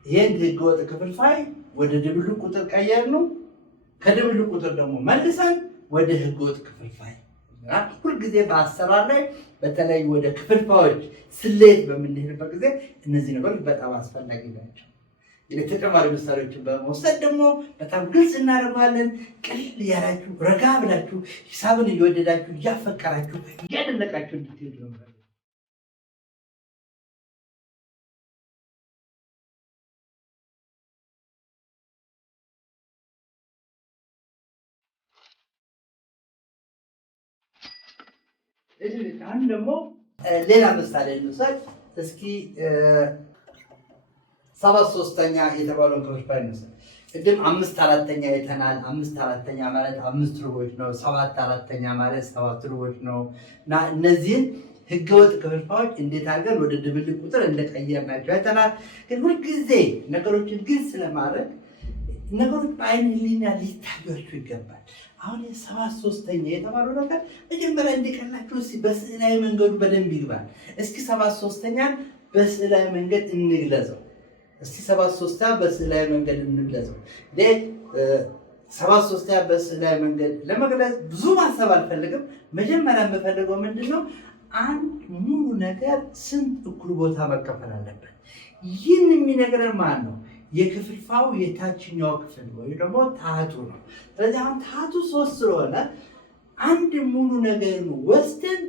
ይሄን ህገወጥ ክፍልፋይ ወደ ድብልቅ ቁጥር ቀየርነው። ከድብልቅ ቁጥር ደግሞ መልሰን ወደ ህገወጥ ክፍልፋይ ሁልጊዜ በአሰራር ላይ በተለይ ወደ ክፍልፋዮች ስሌት በምንሄድበት ጊዜ እነዚህ ነገሮች በጣም አስፈላጊ ናቸው። ተጨማሪ ምሳሌዎችን በመውሰድ ደግሞ በጣም ግልጽ እናደርጋለን። ቀለል ያላችሁ ረጋ ብላችሁ ሂሳብን እየወደዳችሁ እያፈቀራችሁ እያደነቃችሁ እንድትሄዱ ነው። አሁን ደግሞ ሌላ ምሳሌ እንውሰድ እስኪ 7/3 የተባለውን ክፍልፋይ እንውሰድ። ቅድም 5/4 አይተናል። 5/4 ማለት 5 ሩቦች ነው። 7/4 ማለት 7 ሩቦች ነው። እና እነዚህን ህገወጥ ክፍልፋዮች እንዴት አድርገን ወደ ድብልቅ ቁጥር እንደቀየርናቸው አይተናል። ግን ሁልጊዜ ነገሮችን ግልጽ ለማድረግ ነገሮች በአይን ህሊና ሊታያችሁ ይገባል። አሁን 7/3 የተባለው ነገር መጀመሪያ እንዲቀላችሁ እስኪ በስዕላዊ መንገዱ በደንብ ይግባል። እስኪ 7/3 በስዕላዊ መንገድ እንግለጸው። እስኪ 7/3 በስዕላዊ መንገድ እንግለጸው። 7/3 በስዕላዊ መንገድ ለመግለጽ ብዙ ማሰብ አልፈልግም። መጀመሪያ የምፈልገው ምንድነው? አንድ ሙሉ ነገር ስንት እኩል ቦታ መከፈል አለበት? ይህን የሚነግረን ማን ነው? የክፍልፋዩ የታችኛው ክፍል ወይ ደግሞ ታህቱ ነው። ስለዚህ አሁን ታህቱ 3 ስለሆነ አንድ ሙሉ ነገርን ወስደን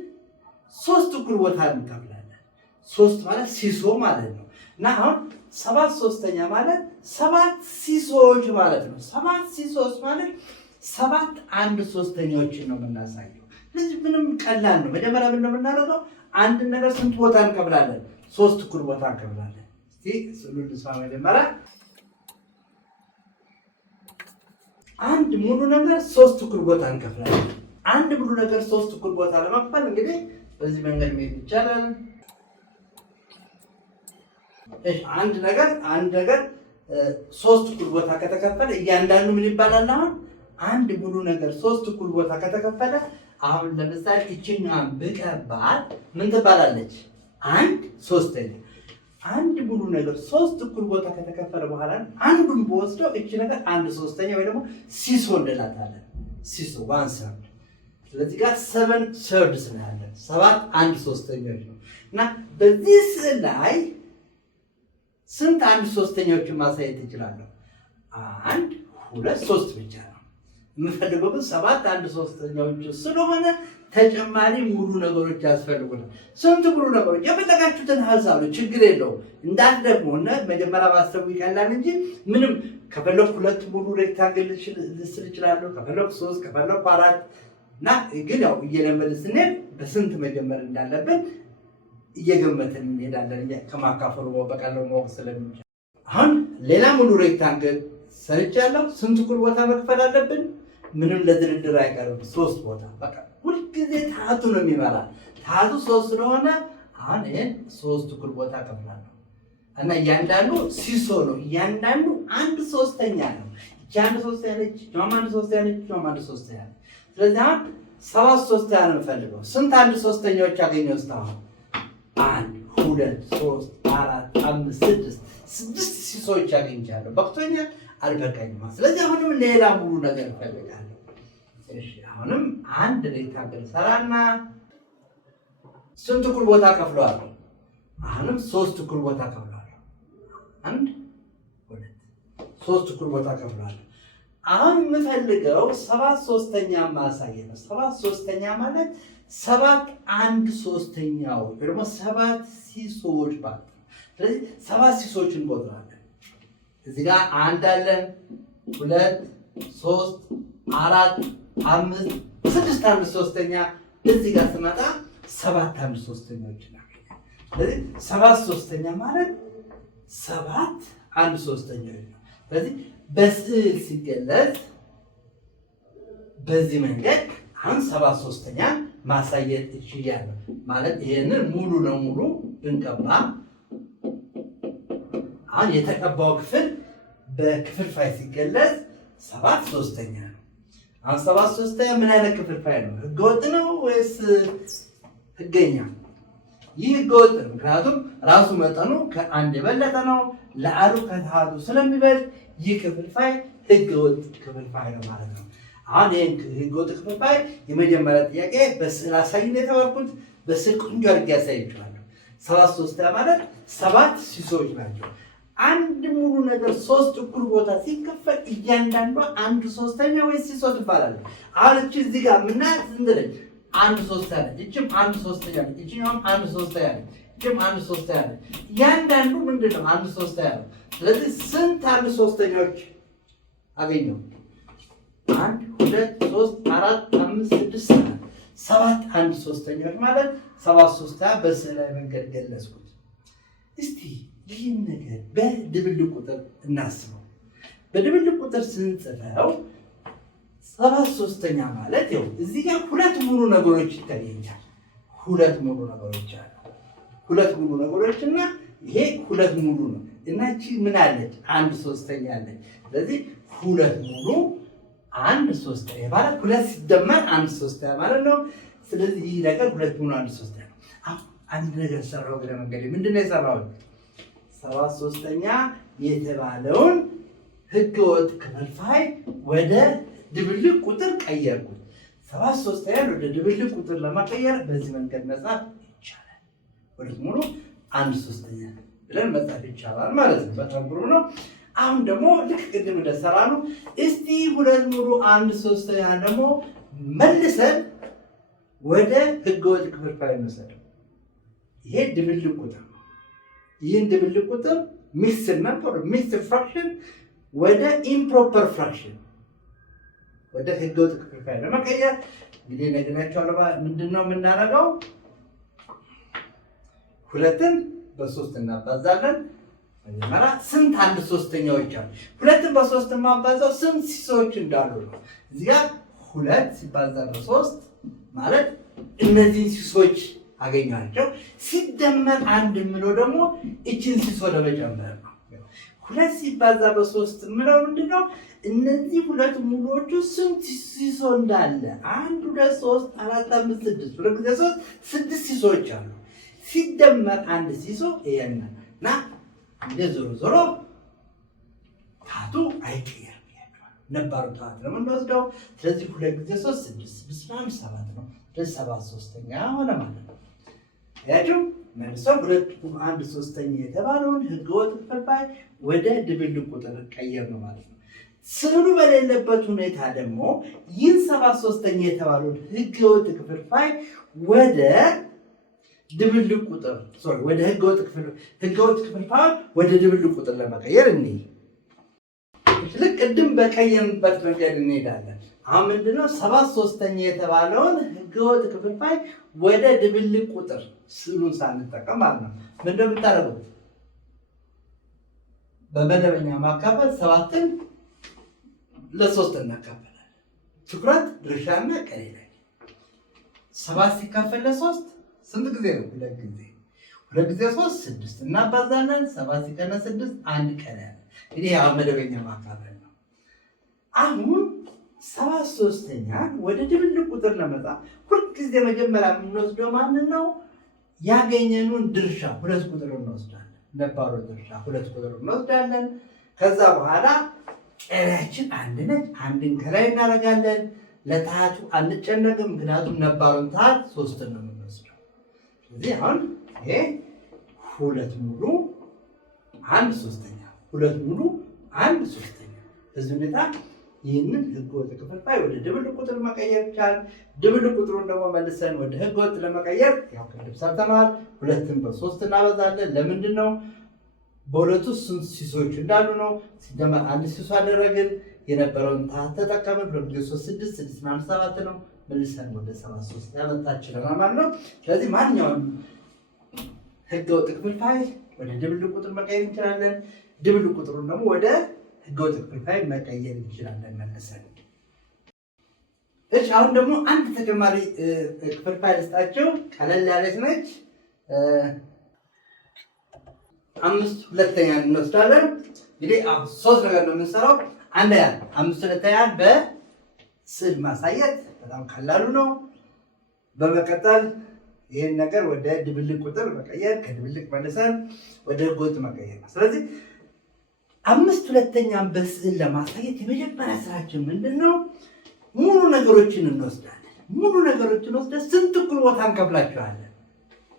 3 እኩል ቦታ እንከፍላለን። 3 ማለት ሲሶ ማለት ነው። እና አሁን 7/3 ማለት 7 ሲሶዎች ማለት ነው። 7 ሲሶዎች ማለት 7 1/3ዎችን ነው የምናሳየው። ስለዚህ ምንም ቀላል ነው። መጀመሪያ ምን ነው የምናደርገው? አንድ ነገር ስንት ቦታ እንከፍላለን? 3 እኩል ቦታ እንከፍላለን። እስቲ ስሉን ልስማ። መጀመሪያ አንድ ሙሉ ነገር 3 እኩል ቦታ እንከፍላለን። አንድ ሙሉ ነገር 3 እኩል ቦታ ለመክፈል እንግዲህ በዚህ መንገድ መሄድ ይቻላል። እሺ አንድ ነገር 3 እኩል ቦታ ከተከፈለ እያንዳንዱ ምን ይባላል? አሁን አንድ ሙሉ ነገር 3 እኩል ቦታ ከተከፈለ አሁን ለምሳሌ እቺኛን ብቀባት ምን ትባላለች? 1/3። አንድ ሙሉ ነገር 3 እኩል ቦታ ከተከፈለ በኋላ አንዱን በወስደው እቺ ነገር 1/3 ወይ ደግሞ ሲሶ እንላታለን። ሲሶ 1/3። ስለዚህ ጋር 7/3 ስላለን 7 1/3 ነው። እና በዚህ ስዕል ላይ ስንት 1/3ዎችን ማሳየት እችላለሁ? 1 2 3 ብቻ ነው የምፈልገው። ግን 7 1/3ዎች ስለሆነ ተጨማሪ ሙሉ ነገሮች ያስፈልጉናል። ስንት ሙሉ ነገሮች? የፈለጋችሁትን ሀሳብ ችግር የለውም። እንዳትደግሞ እና መጀመሪያ ማሰቡ ይቀላል እንጂ ምንም ከፈለኩ 2 ሙሉ ሬክታንግል ልስል እችላለሁ፣ ከፈለኩ 3፣ ከፈለኩ 4 እና ግን ያው እየለመድን ስንሄድ በስንት መጀመር እንዳለብን እየገመትን እንሄዳለን። ከማካፈሉ በቀላሉ ማወቅ ስለሚቻል አሁን ሌላ ሙሉ ሬክታንግል ሰርቻለሁ። ስንት እኩል ቦታ መክፈል አለብን? ምንም ለድርድር አይቀርም። 3 ቦታ በቃ ሁልጊዜ ታህቱ ነው የሚመራ። ታህቱ 3 ስለሆነ አሁን ይሄን 3 እኩል ቦታ ከፍላለሁ እና እያንዳንዱ ሲሶ ነው። እያንዳንዱ 1/3 ነው። እቺ 1/3 ነች፣ ጆም 1/3 ነች፣ ጆም 1/3 ነች። ስለዚህ አሁን 7/3 ነው የምፈልገው። ስንት 1/3ዎች አገኘው? እስካሁን 1 2 3 4 5 6 ሲሶዎች አገኝቻለሁ። በቅቶኛል? አልበቃኝም። ስለዚህ አሁንም ሌላ ሙሉ ነገር እፈልጋለሁ። እሺ አሁንም አንድ ሬክታንግል ሰራና ስንት እኩል ቦታ ከፍለዋለሁ? አሁንም 3 እኩል ቦታ ከፍለዋለሁ። 1 2 3 እኩል ቦታ ከፍለዋለሁ። አሁን የምፈልገው 7/3 ማሳየት ነው። 7/3 ማለት 7 1/3 ወይ ደግሞ 7 ሲሶዎች ማለት ነው። ስለዚህ 7 ሲሶዎችን እንቆጥራለን። እዚህ ጋር 1 አለን፣ 2 3 4 5 6 1/3። እዚህ ጋር ስመጣ 7 1/3ዎች ናቸው። ስለዚህ 7/3 ማለት 7 1/3 ነው። ስለዚህ በስዕል ሲገለጽ በዚህ መንገድ አሁን 7/3 ማሳየት እችላለሁ። ማለት ይሄንን ሙሉ ለሙሉ ብንቀባ አሁን የተቀባው ክፍል በክፍልፋይ ሲገለጽ 7/3 ነው። አሁን 7/3 ምን አይነት ክፍልፋይ ነው? ህገወጥ ነው ወይስ ህገኛ? ይህ ህገወጥ ነው። ምክንያቱም ራሱ መጠኑ ከ1 የበለጠ ነው። ለአሉ ከታህቱ ስለሚበልጥ ይህ ክፍልፋይ ህገወጥ ክፍልፋይ ነው ማለት ነው። አሁን ይህን ህገወጥ ክፍልፋይ የመጀመሪያ ጥያቄ በስዕል አሳይን የተባልኩት በስዕል ቆንጆ አድርጌ ያሳይችኋለሁ። 7/3 ማለት 7 ሲሶዎች ናቸው። አንድ ሙሉ ነገር 3 እኩል ቦታ ሲከፈል እያንዳንዷ 1/3 ወይ ሲሶ ትባላለች። አሁን እቺ እዚህ ጋር ምናት ዝንድረች 1/3 ያለች፣ እቺም 1/3 ያለች፣ እቺም 1/3 ያለች፣ እቺም 1/3 ያለች። እያንዳንዱ ምንድነው 1/3 ያለው። ስለዚህ ስንት 1/3ዎች አገኘው? 1 2 3 4 5 6 7 1/3 ማለት 7/3 በስዕላዊ መንገድ ገለጽኩት። እስቲ ይህን ነገር በድብልቅ ቁጥር እናስበው። በድብልቅ ቁጥር ስንጽፈው 7/3 ማለት ይኸው እዚህ ጋር ሁለት ሙሉ ነገሮች ይታየኛል። ሁለት ሙሉ ነገሮች አሉ። ሁለት ሙሉ ነገሮች እና ይሄ ሁለት ሙሉ ነው እና እቺ ምን አለች? 1/3 አለች። ስለዚህ ሁለት ሙሉ 1/3 ማለት ሁለት ሲደመር 1/3 ማለት ነው። ስለዚህ ይህ ነገር ሁለት ሙሉ 1/3 ነው። አሁን አንድ ነገር ሰራው ገለ መንገድ ምንድነው የሰራው? 7/3 የተባለውን ህገወጥ ክፍልፋይ ወደ ድብልቅ ቁጥር ቀየርኩት። 7/3 ወደ ድብልቅ ቁጥር ለመቀየር በዚህ መንገድ መጻፍ ይቻላል። ሁለት ሙሉ 1/3 ብለን መጻፍ ይቻላል ማለት ነው። በጣም ጥሩ ነው። አሁን ደግሞ ልክ ቅድም እንደሰራነው እስቲ ሁለት ሙሉ 1/3 ደግሞ መልሰን ወደ ህገወጥ ክፍልፋይ እንወስደው። ይሄ ድብልቅ ቁጥር ነው። ይህን ድብልቅ ቁጥር ሚክስድ ነበር ሚክስድ ፍራክሽን ወደ ኢምፕሮፐር ፍራክሽን ወደ ህገወጥ ክፍልፋይ ለመቀየር እንግዲህ ነግሬያቸዋለሁ። ምንድነው የምናደርገው? ሁለትን በ3 እናባዛለን። መጀመሪያ ስንት 1/3ኛዎች አሉ? ሁለትን በ3 ማባዛው ስንት ሲሶች እንዳሉ ነው። እዚህ ጋር 2 ሲባዛ በ3 ማለት እነዚህን ሲሶች አገኘኋቸው። ሲደመር 1 የምለው ደግሞ እችን ሲሶ ለመጨመር ነው። 2 ሲባዛ በ3 የምለው ምንድነው? እነዚህ ሁለት ሙሉዎቹ ስንት ሲሶ እንዳለ 1 2 3 4 5 6 ሁለት ጊዜ 3 6 ሲሶች አሉ። ሲደመር 1 ሲሶ ይሄና እና እንደ ዞሮ ታቱ አይቀየርም ያለው ነባሩ ታት ነው የምንወስደው። ስለዚህ ሁለት ጊዜ 3 6 6 7 ነው። 7/3 ሆነ ማለት ነው። ያጁ መልሰው 2/1/3 የተባለውን ህገወጥ ክፍልፋይ ወደ ድብልቅ ቁጥር ቀየር ነው ማለት ነው። ስዕሉ በሌለበት ሁኔታ ደግሞ ይህን 7/3 የተባለውን ህገወጥ ክፍልፋይ ወደ ድብልቅ ቁጥር ወደ ህገወጥ ክፍልፋይ ወደ ድብልቅ ቁጥር ለመቀየር ልክ ቅድም በቀየምበት መንገድ እንሄዳለን። አሁን ምንድነው 7/3 የተባለውን ህገወጥ ክፍልፋይ ወደ ድብልቅ ቁጥር ስዕሉን ሳንጠቀም ማለት ነው። ምንድነው የምታደርጉት? በመደበኛ ማካፈል 7ን ለ3 እናካፈላለን። ትኩረት ድርሻና ቀሪ ላይ 7 ሲካፈል ለ3 ስንት ጊዜ ነው? ሁለት ጊዜ። ሁለት ጊዜ 3 6 እናባዛለን። 7 ሲቀነስ 6 1 ቀሪ አለ። እንግዲህ ያው መደበኛ ማካፈል ነው። አሁን 7/3 ወደ ድብልቅ ቁጥር ለመጻፍ ሁልጊዜ መጀመሪያ የምንወስደው ማንን ነው? ያገኘኑን ድርሻ ሁለት ቁጥር እንወስዳለን። ነባሩ ድርሻ ሁለት ቁጥር እንወስዳለን። ከዛ በኋላ ቀሪያችን አንድ ነች። አንድን ከላይ እናደርጋለን። ለታቱ አንጨነቅም፣ ምክንያቱም ነባሩን ታህት 3 ነው የምንወስደው። ስለዚህ አሁን ይሄ ሁለት ሙሉ 1/3 ሁለት ሙሉ 1/3 በዚህ ሁኔታ ይህንን ህገወጥ ክፍልፋይ ወደ ድብልቅ ቁጥር መቀየር ይቻላል። ድብልቅ ቁጥሩን ደግሞ መልሰን ወደ ህገወጥ ለመቀየር ያው ቅድም ሰርተናል። ሁለትን በ3 እናበዛለን። ለምንድን ነው? በሁለቱ ስንት ሲሶች እንዳሉ ነው። ሲደመር 1 ሲሶ አደረግን። የነበረውን ታህት ተጠቀምን። 2 ጊዜ 3 6 6 7 ነው። መልሰን ወደ 7/3 ያመጣችለናል ማለት ነው። ስለዚህ ማንኛውም ህገወጥ ክፍልፋይ ወደ ድብልቅ ቁጥር መቀየር እንችላለን። ድብልቅ ቁጥሩን ደግሞ ወደ ህገወጥ ክፍልፋይ መቀየር እንችላለን መልሰን። እሺ አሁን ደግሞ አንድ ተጨማሪ ክፍልፋይ ልስጣቸው። ቀለል ያለች ነች። 5/2 እንወስዳለን። እንግዲህ 3 ነገር ነው የምንሰራው። አንደኛ 5/2 በስዕል ማሳየት በጣም ቀላሉ ነው። በመቀጠል ይህን ነገር ወደ ድብልቅ ቁጥር መቀየር፣ ከድብልቅ መልሰን ወደ ህገወጥ መቀየር ነው። ስለዚህ 5/2 በስዕል ለማሳየት የመጀመሪያ ስራችን ምንድን ነው? ሙሉ ነገሮችን እንወስዳለን። ሙሉ ነገሮችን ወስደን ስንት እኩል ቦታ እንከፍላቸዋለን?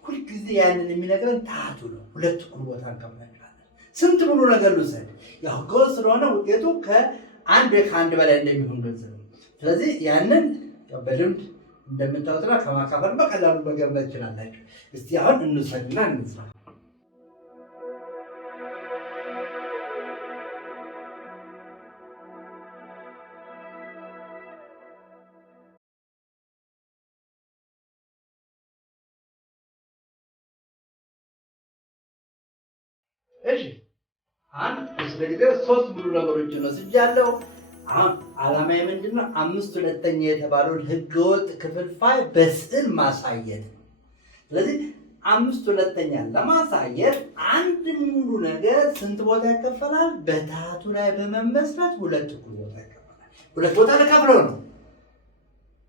ሁልጊዜ ያንን የሚነግረን ታህቱ ነው። 2 እኩል ቦታ እንከፍላቸዋለን። ስንት ሙሉ ነገር ልውሰድ? ያው ህገወጥ ስለሆነ ውጤቱ ከአንድ ወይ ከአንድ በላይ እንደሚሆን ግልጽ ነው። ስለዚህ ያንን በልምድ እንደምታወጥና ከማካፈል በቀላሉ መገመት ትችላላችሁ። እስቲ አሁን እንውሰድና እንስራ። እሺ አንድ ስለዚህ ሶስት ሙሉ ነገሮችን ወስጃለሁ። አሁን ዓላማዬ ምንድነው? 5/2 የተባለውን ህገወጥ ክፍልፋይ በስዕል ማሳየት ነው። ስለዚህ 5/2 ለማሳየት አንድ ሙሉ ነገር ስንት ቦታ ይከፈላል? በታቱ ላይ በመመስረት ሁለት እኩል ቦታ ይከፈላል። ሁለት ቦታ ልከፍለው ነው።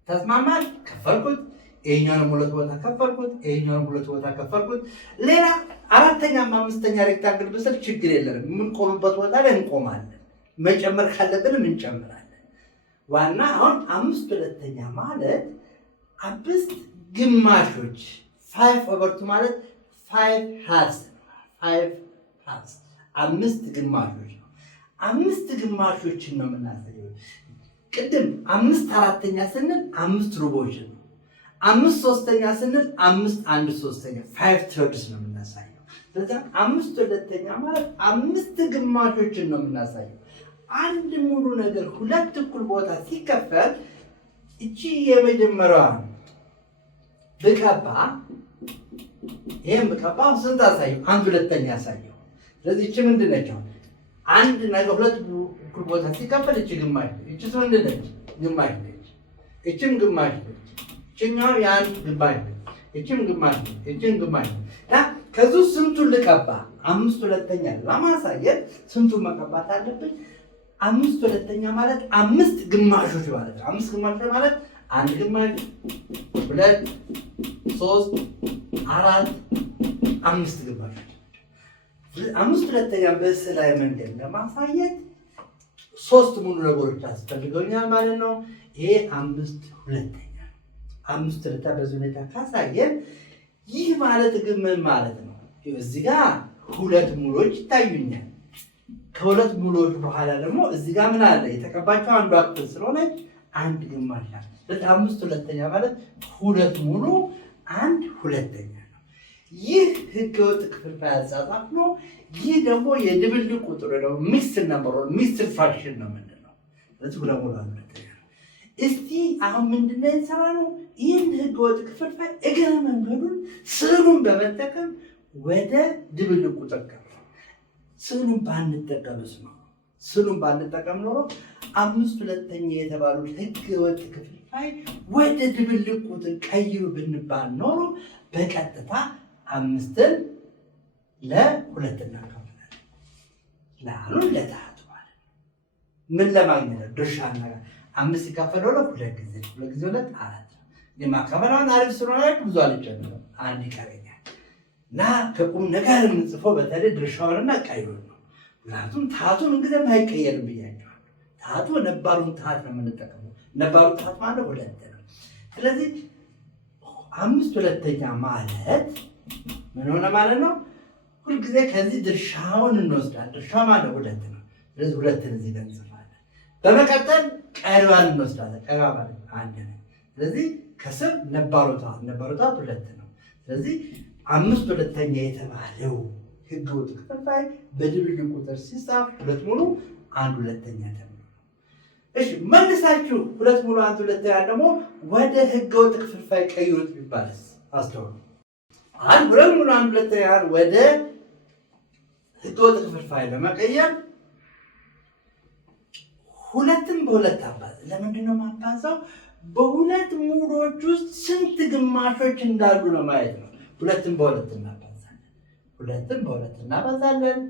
ተስማማል? ከፈልኩት። ይሄኛውንም ሁለት ቦታ ከፈልኩት። ይሄኛውንም ሁለት ቦታ ከፈልኩት። ሌላ አራተኛም አምስተኛ ሬክታንግል ብስል ችግር የለንም። የምንቆምበት ቦታ ላይ እንቆማለን። መጨመር ካለብንም እንጨምራለን። ዋና አሁን 5/2 ማለት 5 ግማሾች 5/2 ማለት 5 halves 5 ግማሾች ነው። 5 ግማሾችን ነው የምናሳየው። ቅድም 5/4 ስንል 5 ሩቦች ነው። 5/3 ስንል 5/1/3 5 thirds ነው የምናሳየው። ስለዚህ 5/2 ማለት 5 ግማሾችን ነው የምናሳየው። አንድ ሙሉ ነገር ሁለት እኩል ቦታ ሲከፈል እቺ የመጀመሪያዋ ብቀባ ይሄን ብቀባ ስንት አሳየው? 1/2 ያሳየው። ስለዚህ እቺ ምንድን ነች? አንድ ነገር ሁለት እኩል ቦታ ሲከፈል እቺ ግማሽ ነች። እቺ ምንድን ነች? ግማሽ ነች። እቺም ግማሽ ነች። እቺኛው ያን ግማሽ ነች። እቺም ግማሽ ነች። እቺም ግማሽ ነች። ከዚህ ስንቱን ልቀባ? 5/2 ለማሳየት ስንቱን መቀባት አለብኝ? 5/2 ማለት 5 ግማሾች ማለት ነው። 5 ግማሾች ማለት 1 ግማሽ 2 3 4 5 ግማሾች። 5/2 በስዕላዊ መንገድ ለማሳየት 3 ሙሉ ነገሮች ያስፈልገኛል ማለት ነው። ይሄ 5/2 5/2 በዚህ ሁኔታ ካሳየን ይህ ማለት ግን ምን ማለት ነው? እዚህ ጋር ሁለት ሙሎች ይታዩኛል። ከሁለት ሙሉዎች በኋላ ደግሞ እዚህ ጋር ምን አለ? የተቀባቸው አንዷ ክፍል ስለሆነች 1 ግማሽ አለ። ስለዚህ 5/2 ማለት 2 ሙሉ 1/2 ነው። ይህ ህገወጥ ክፍልፋይ አጻጻፍ ነው። ይህ ደግሞ የድብልቅ ቁጥር ነው። ሚክስድ ነምበር ነው። ሚክስድ ፍራክሽን ነው የምንለው። ስለዚህ 2 ሙሉ 1/2 ነው። እስቲ አሁን ምንድነው የሰራነው? ይህን ህገወጥ ክፍልፋይ እግረ መንገዱን ስዕሉን በመጠቀም ወደ ድብልቅ ቁጥር ስዕሉን ባንጠቀምስ ነው። ስዕሉን ባንጠቀም ኖሮ 5/2 የተባሉት ህገወጥ ክፍልፋይ ወደ ድብልቅ ቁጥር ቀይሩ ብንባል ኖሮ በቀጥታ 5ን ለ2 እናካፍላለን። ለአሁን ለታቱ ማለት ምን ለማግኘት ድርሻ ነገር 5 ሲካፈል 2 ጊዜ 2 4 ነው። የማካፈላውን አሪፍ ስለሆነ ብዙ አልጨምርም። አንድ ይቀረኛል እና ከቁም ነገር የምንጽፈው በተለይ ድርሻውንና ቀዩን ነው። ምክንያቱም ታቱን እንግዲህ አይቀየርም ብያቸዋል። ታቱ ነባሩን ታት ነው የምንጠቀመው። ነባሩ ታት ማለት 2 ነው። ስለዚህ 5/2 ማለት ምን ሆነ ማለት ነው? ሁልጊዜ ከዚህ ድርሻውን እንወስዳለን። ድርሻው ማለት 2 ነው። ስለዚህ 2ን እዚህ ጋር እንጽፋለን። በመቀጠል ቀሪዋን እንወስዳለን። ቀሪዋ ማለት 1 ነው። ስለዚህ ከስር ነባሩ ታት 2 ነው። ስለዚህ 5/2 የተባለው ህገወጥ ክፍልፋይ በድብልቅ ቁጥር ሲጻፍ 2 ሙሉ 1/2 ተብሎ። እሺ መልሳችሁ 2 ሙሉ 1/2 ደግሞ ወደ ህገወጥ ክፍልፋይ ቀይሩት ቢባልስ? አስተውሉ። 2 ሙሉ 1/2 ወደ ህገወጥ ክፍልፋይ ለመቀየር 2ን በ2 አባዝ። ለምንድን ነው ማባዛው? በሁለት ሙሉዎች ውስጥ ስንት ግማሾች እንዳሉ ነው ማየት ነው። 2ን በ2 እናባዛለን። 2ን በ2 እናባዛለን።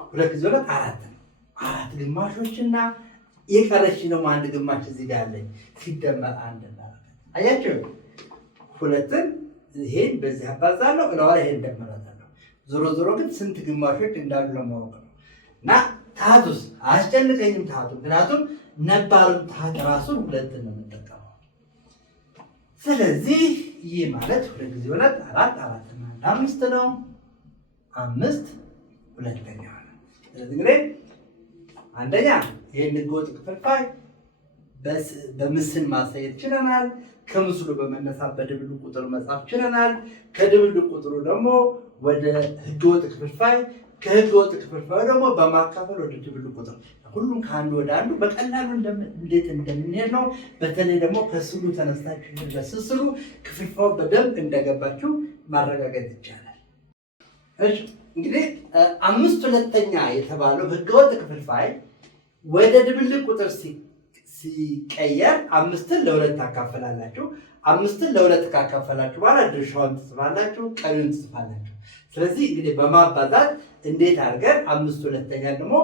2 ጊዜ 2 4 ነው። 4 ግማሾችና የቀረች ደግሞ 1 ግማሽ እዚህ ጋር አለኝ። ሲደመር 1 እናደርጋለን። አያችሁ? 2ን ይሄን በዚህ አባዛለሁ፣ እላው ላይ ይሄን ደምራታለሁ። ዞሮ ዞሮ ግን ስንት ግማሾች እንዳሉ ለማወቅ ነው። እና ታቱስ አያስጨንቀኝም ታቱ፣ ምክንያቱም ነባሩን ታት ራሱን 2 ነው የምንጠቀመው። ስለዚህ ይህ ማለት 2 ጊዜ 2 4 4 እና 5 ነው። 5/2 ነው። ስለዚህ እንግዲህ አንደኛ ይህን ህገወጥ ክፍልፋይ በምስል ማሳየት ችለናል። ከምስሉ በመነሳት በድብልቅ ቁጥር መጻፍ ችለናል። ከድብልቅ ቁጥሩ ደግሞ ወደ ህገወጥ ክፍልፋይ፣ ከህገወጥ ክፍልፋይ ደግሞ በማካፈል ወደ ድብልቅ ቁጥር፣ ሁሉም ከአንዱ ወደ አንዱ በቀላሉ እንዴት እንደምንሄድ ነው። በተለይ ደግሞ ከስሉ ተነስታችሁ በስስሉ ክፍልፋዩ በደንብ እንደገባችሁ ማረጋገጥ ይቻላል። እሺ እንግዲህ 5/2 የተባለው ህገወጥ ክፍልፋይ ወደ ድብልቅ ቁጥር ሲቀየር 5ን ለ2 ታካፈላላችሁ። 5ን ለ2 ካካፈላችሁ በኋላ ድርሻውን ትጽፋላችሁ፣ ቀሪውን ትጽፋላችሁ። ስለዚህ እንግዲህ በማባዛት እንዴት አድርገን 5/2 ደግሞ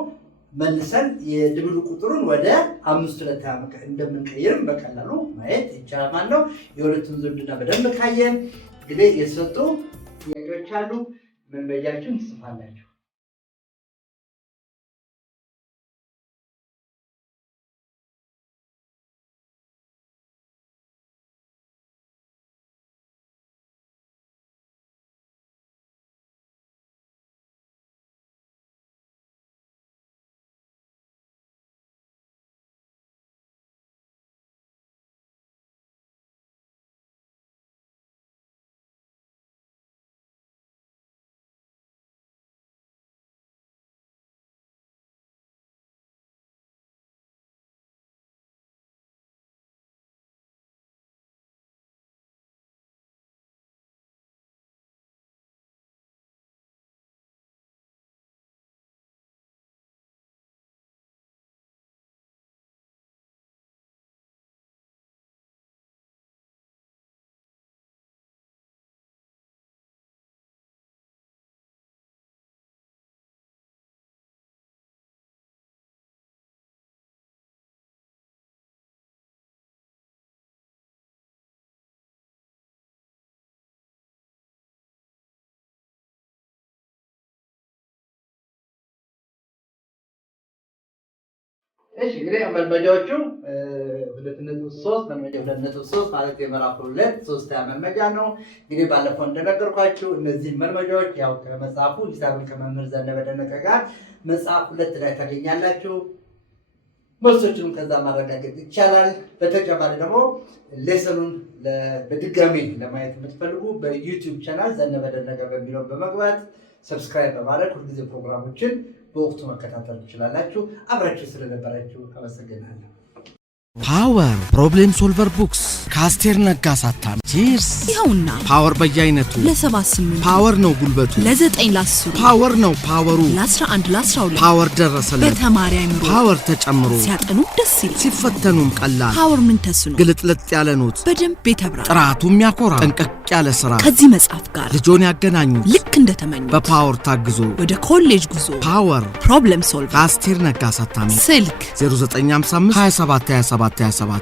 መልሰን የድብልቅ ቁጥሩን ወደ 5/2 እንደምንቀይርም በቀላሉ ማየት ይቻላል ማለት ነው። የሁለቱን ዝምድና በደንብ ካየን እንግዲህ የተሰጡ ጥያቄዎች አሉ። መልመጃችሁን ትጽፋላችሁ። እሺ እንግዲህ መልመጃዎቹ 2.3 መልመጃ 2.3 ማለት የምዕራፍ 2 ሶስተኛ መልመጃ ነው። እንግዲህ ባለፈው እንደነገርኳችሁ እነዚህ መልመጃዎች ያው ከመጽሐፉ ሂሳብን ከመምህር ዘነበ ደነቀ ጋር መጽሐፍ 2 ላይ ታገኛላችሁ። መልሶቹንም ከዛ ማረጋገጥ ይቻላል። በተጨማሪ ደግሞ ሌሰኑን በድጋሚ ለማየት የምትፈልጉ በዩቲዩብ ቻናል ዘነበ ደነቀ በሚለው በመግባት ሰብስክራይብ በማድረግ ሁልጊዜ ፕሮግራሞችን በወቅቱ መከታተል ትችላላችሁ። አብራችሁ ስለነበራችሁ አመሰግናለሁ። ፓወር ፕሮብሌም ሶልቨር ቡክስ ከአስቴር ነጋ ሳታሚ ቺርስ። ይኸውና ፓወር በየአይነቱ ለ78 ፓወር ነው ጉልበቱ፣ ለ9 ለ10 ፓወር ነው ፓወሩ፣ ለ11 ለ12 ፓወር ደረሰለት በተማሪ አይምሮ ፓወር ተጨምሮ ሲያጠኑ ደስ ይላል፣ ሲፈተኑም ቀላል ፓወር ምን ተስኖ ግልጥልጥ ያለ ኖት በደንብ የተብራራ ጥራቱ የሚያኮራ ጠንቀቅ ያለ ስራ ከዚህ መጽሐፍ ጋር ልጆን ያገናኙ ልክ እንደተመኙ በፓወር ታግዞ ወደ ኮሌጅ ጉዞ ፓወር ፕሮብሌም ሶልቨር ከአስቴር ነጋ ሳታሚ ስልክ 0955 27 27 27